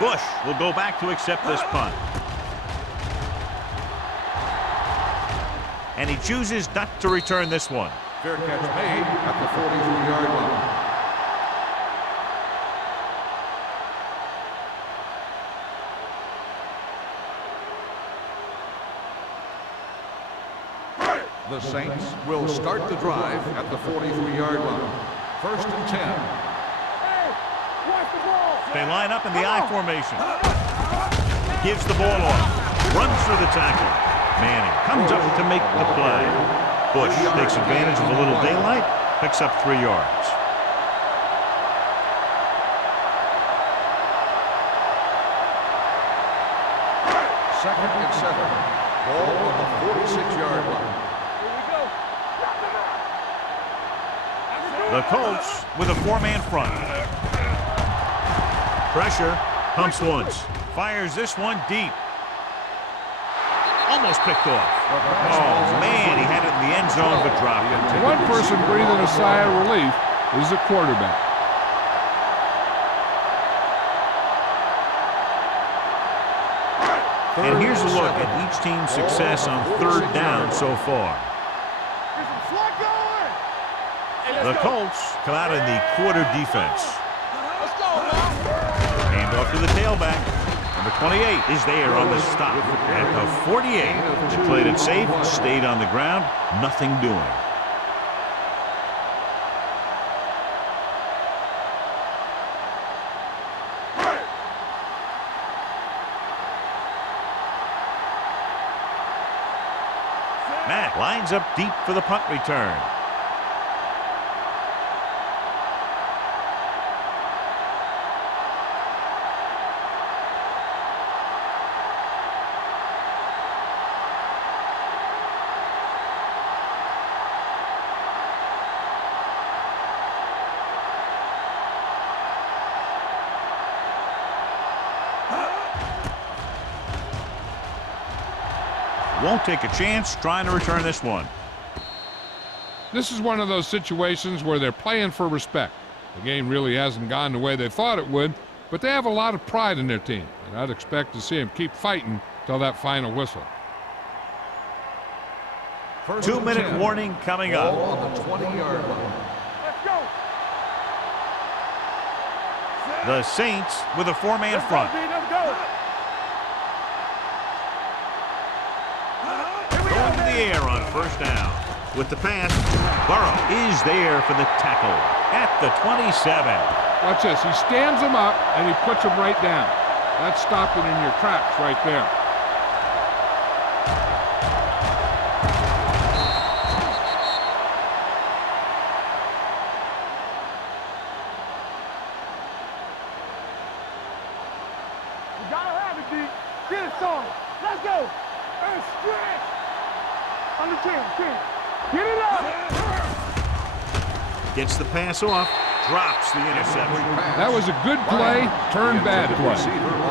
Bush will go back to accept this punt. And he chooses not to return this one. Fair catch made at the 43-yard line. The Saints will start the drive at the 43-yard line. 1st and 10. Hey, watch the ball. They line up in the I formation. Gives the ball off. Runs through the tackle. Manning comes up to make the play. Bush takes advantage of a little daylight, picks up 3 yards. Second and 7. Ball on the 46-yard line. The Colts with a 4-man front. Pressure, pumps once, fires this one deep. Almost picked off. Oh, man, he had it in the end zone, but dropped it. One person breathing a sigh of relief is the quarterback. And here's a look at each team's success on 3rd down so far. The Colts come out in the quarter defense. Hand off to the tailback. Number 28 is there on the stop. At the 48, they played it safe, stayed on the ground, nothing doing. Matt lines up deep for the punt return. Won't take a chance trying to return this one. This is one of those situations where they're playing for respect. The game really hasn't gone the way they thought it would, but they have a lot of pride in their team, and I'd expect to see them keep fighting till that final whistle. 2-minute warning coming up. Ball on the 20-yard line. Let's go. The Saints with a 4-man front. Let's go. Going to the air on 1st down. With the pass, Burrow is there for the tackle at the 27. Watch this. He stands him up, and he puts him right down. That's stopping in your tracks right there. You gotta have it, D. Get it started. Let's go. And stretch. On the 10. Get it up. Gets the pass off, drops the interception. That was a good play, turned bad play.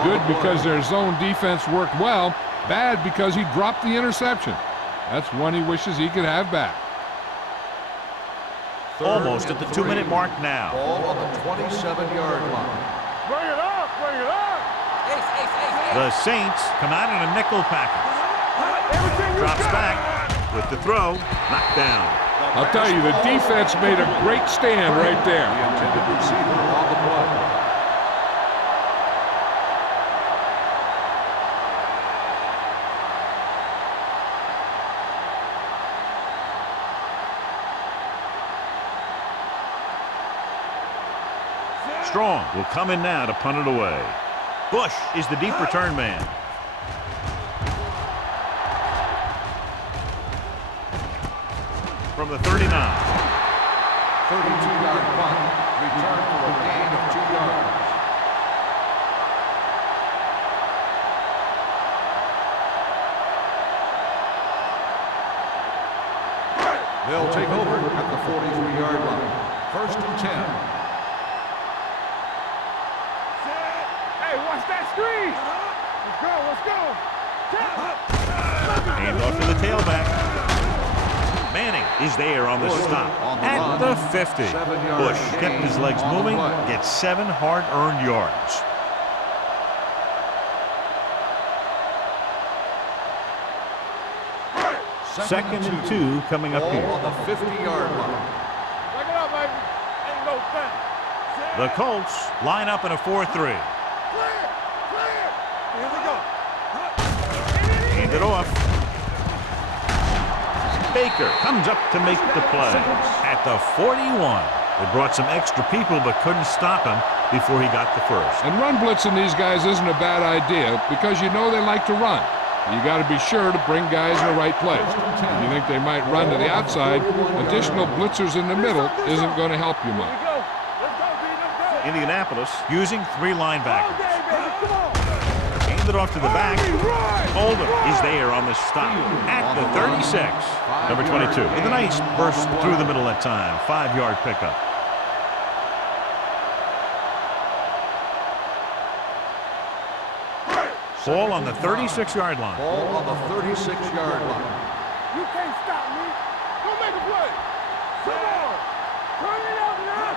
Good because their zone defense worked well, bad because he dropped the interception. That's one he wishes he could have back. Almost at the 2-minute mark now. Ball on the 27-yard line. Bring it up. The Saints come out in a nickel package. Everything you Drops got. back with the throw, knocked down. I'll tell you, the defense made a great stand right there. The intended receiver on the play. Strong will come in now to punt it away. Bush is the deep return man. From the 39. 32-yard punt. Return for a gain of 2 yards. They'll take over at the 43-yard line. 1st and 10. Hey, watch that screen. Let's go. Hand off to the tailback. Manning is there on the stop at the 50. Bush kept his legs moving, gets 7 hard-earned yards. Second and 2 coming up here. On the 50-yard line. Back it up, baby. Ain't no thing. The Colts line up in a 4-3. Clear. Here we go. Hand it off. Baker comes up to make the play at the 41. They brought some extra people but couldn't stop him before he got the first. And run blitzing these guys isn't a bad idea because you know they like to run. You got to be sure to bring guys in the right place. If you think they might run to the outside, additional blitzers in the middle isn't going to help you much. Indianapolis using 3 linebackers. Hand it off to the back. Oldham is there on the stop at the 36. Number 22 with a nice burst through the middle that time. 5-yard pickup. Ball on the 36-yard line. Ball on the 36-yard line. You can't stop me. Go make a play. Come on. Turn it up now.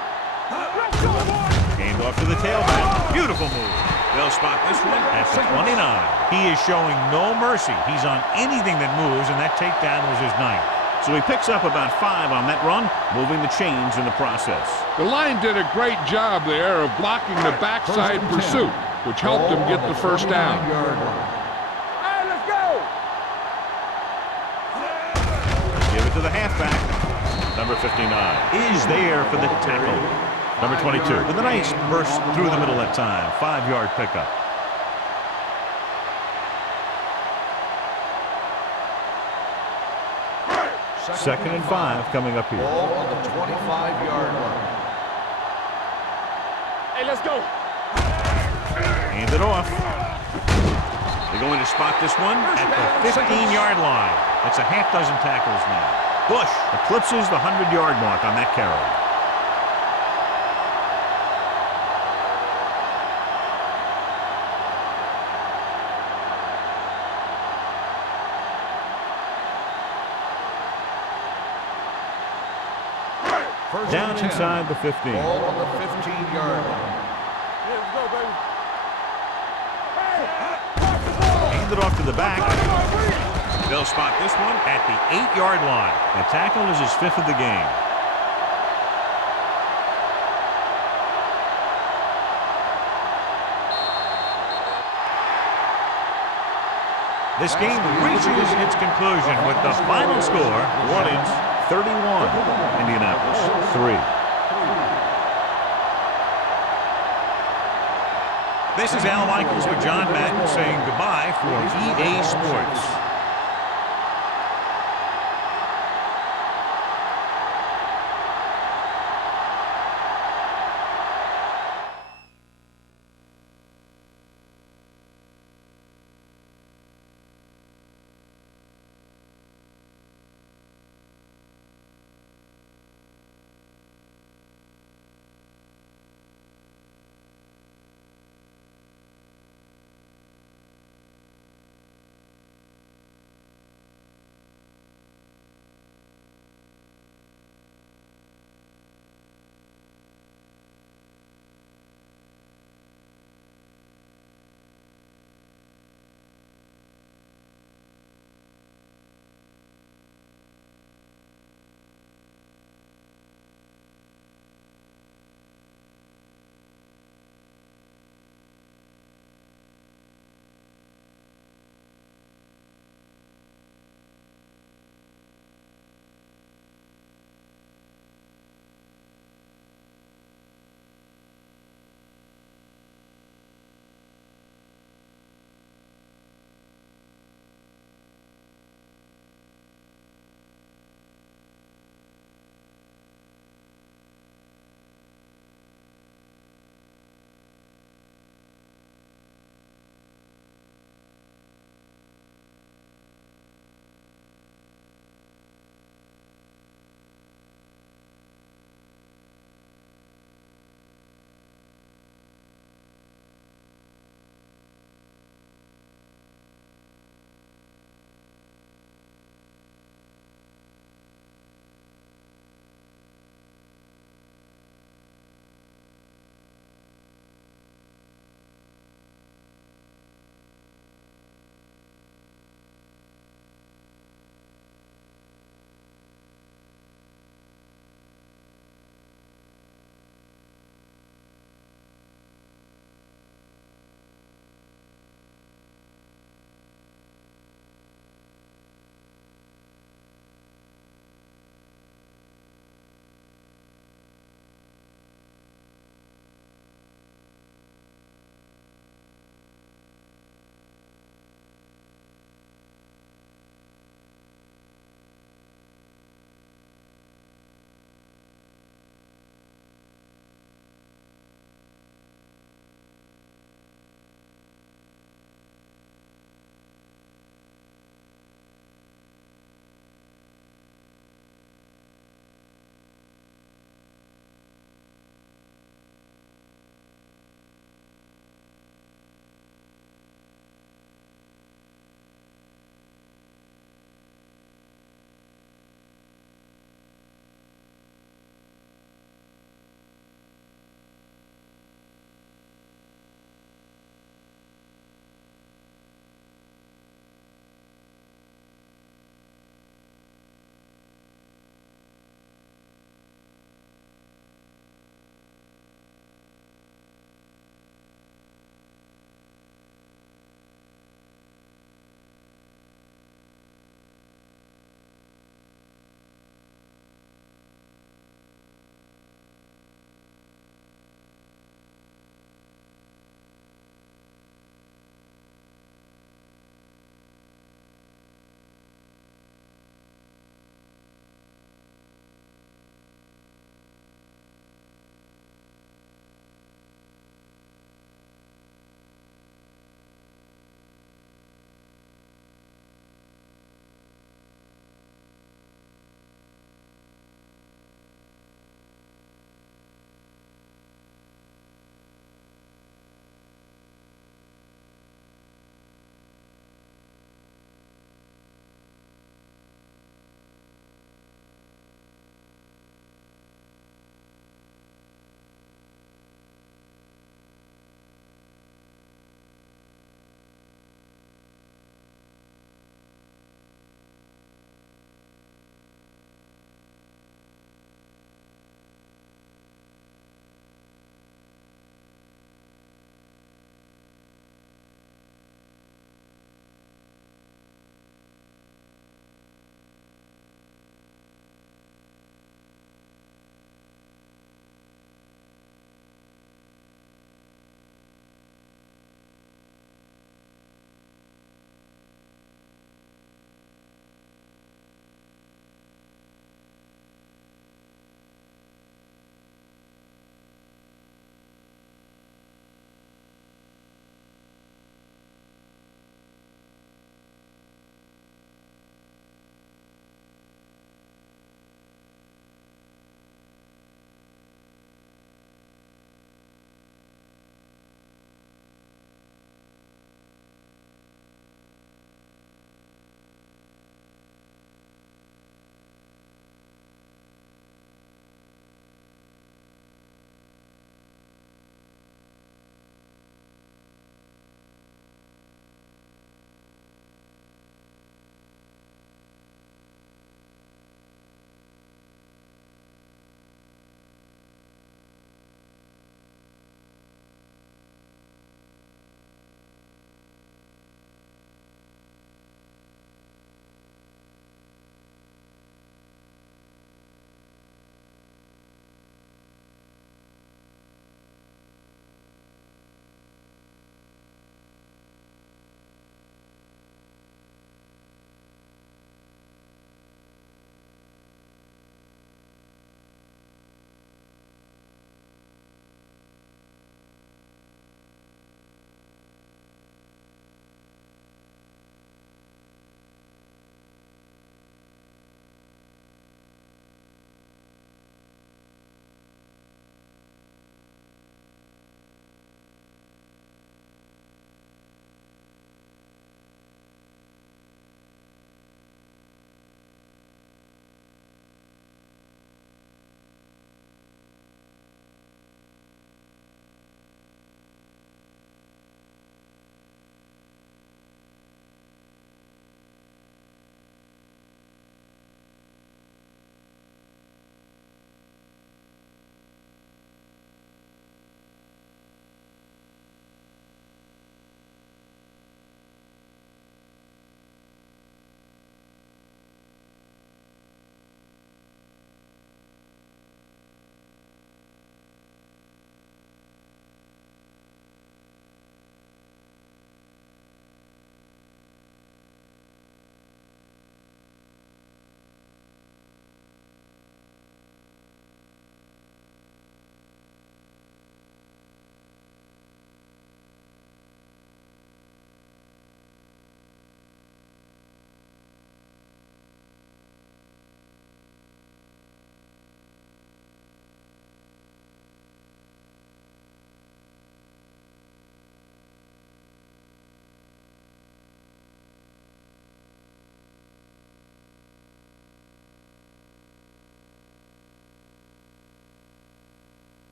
Let's go, boy. Hand off to the tailback. Beautiful move. They'll spot this one at the 29. He is showing no mercy. He's on anything that moves, and that takedown was his 9th. So he picks up about 5 on that run, moving the chains in the process. The line did a great job there of blocking the backside pursuit, which helped him get the first down. All right, let's go. Give it to the halfback. Number 59 is there for the tackle. Number 22 with a nice burst through the middle that time. 5-yard pickup. Second and 5 coming up here. Ball on the 25-yard line. Hey, let's go. Hand it off. They're going to spot this one at the 15-yard line. That's a half dozen tackles now. Bush eclipses the 100-yard mark on that carry. Down inside the 15. Ball on the 15-yard line. Yeah, let's go, baby. Hand it off to the back. They'll spot this one at the 8-yard line. The tackle is his 5th of the game. This game reaches its conclusion with the final score, Orleans 31, Indianapolis 3. This is Al Michaels with John Madden saying goodbye for EA Sports.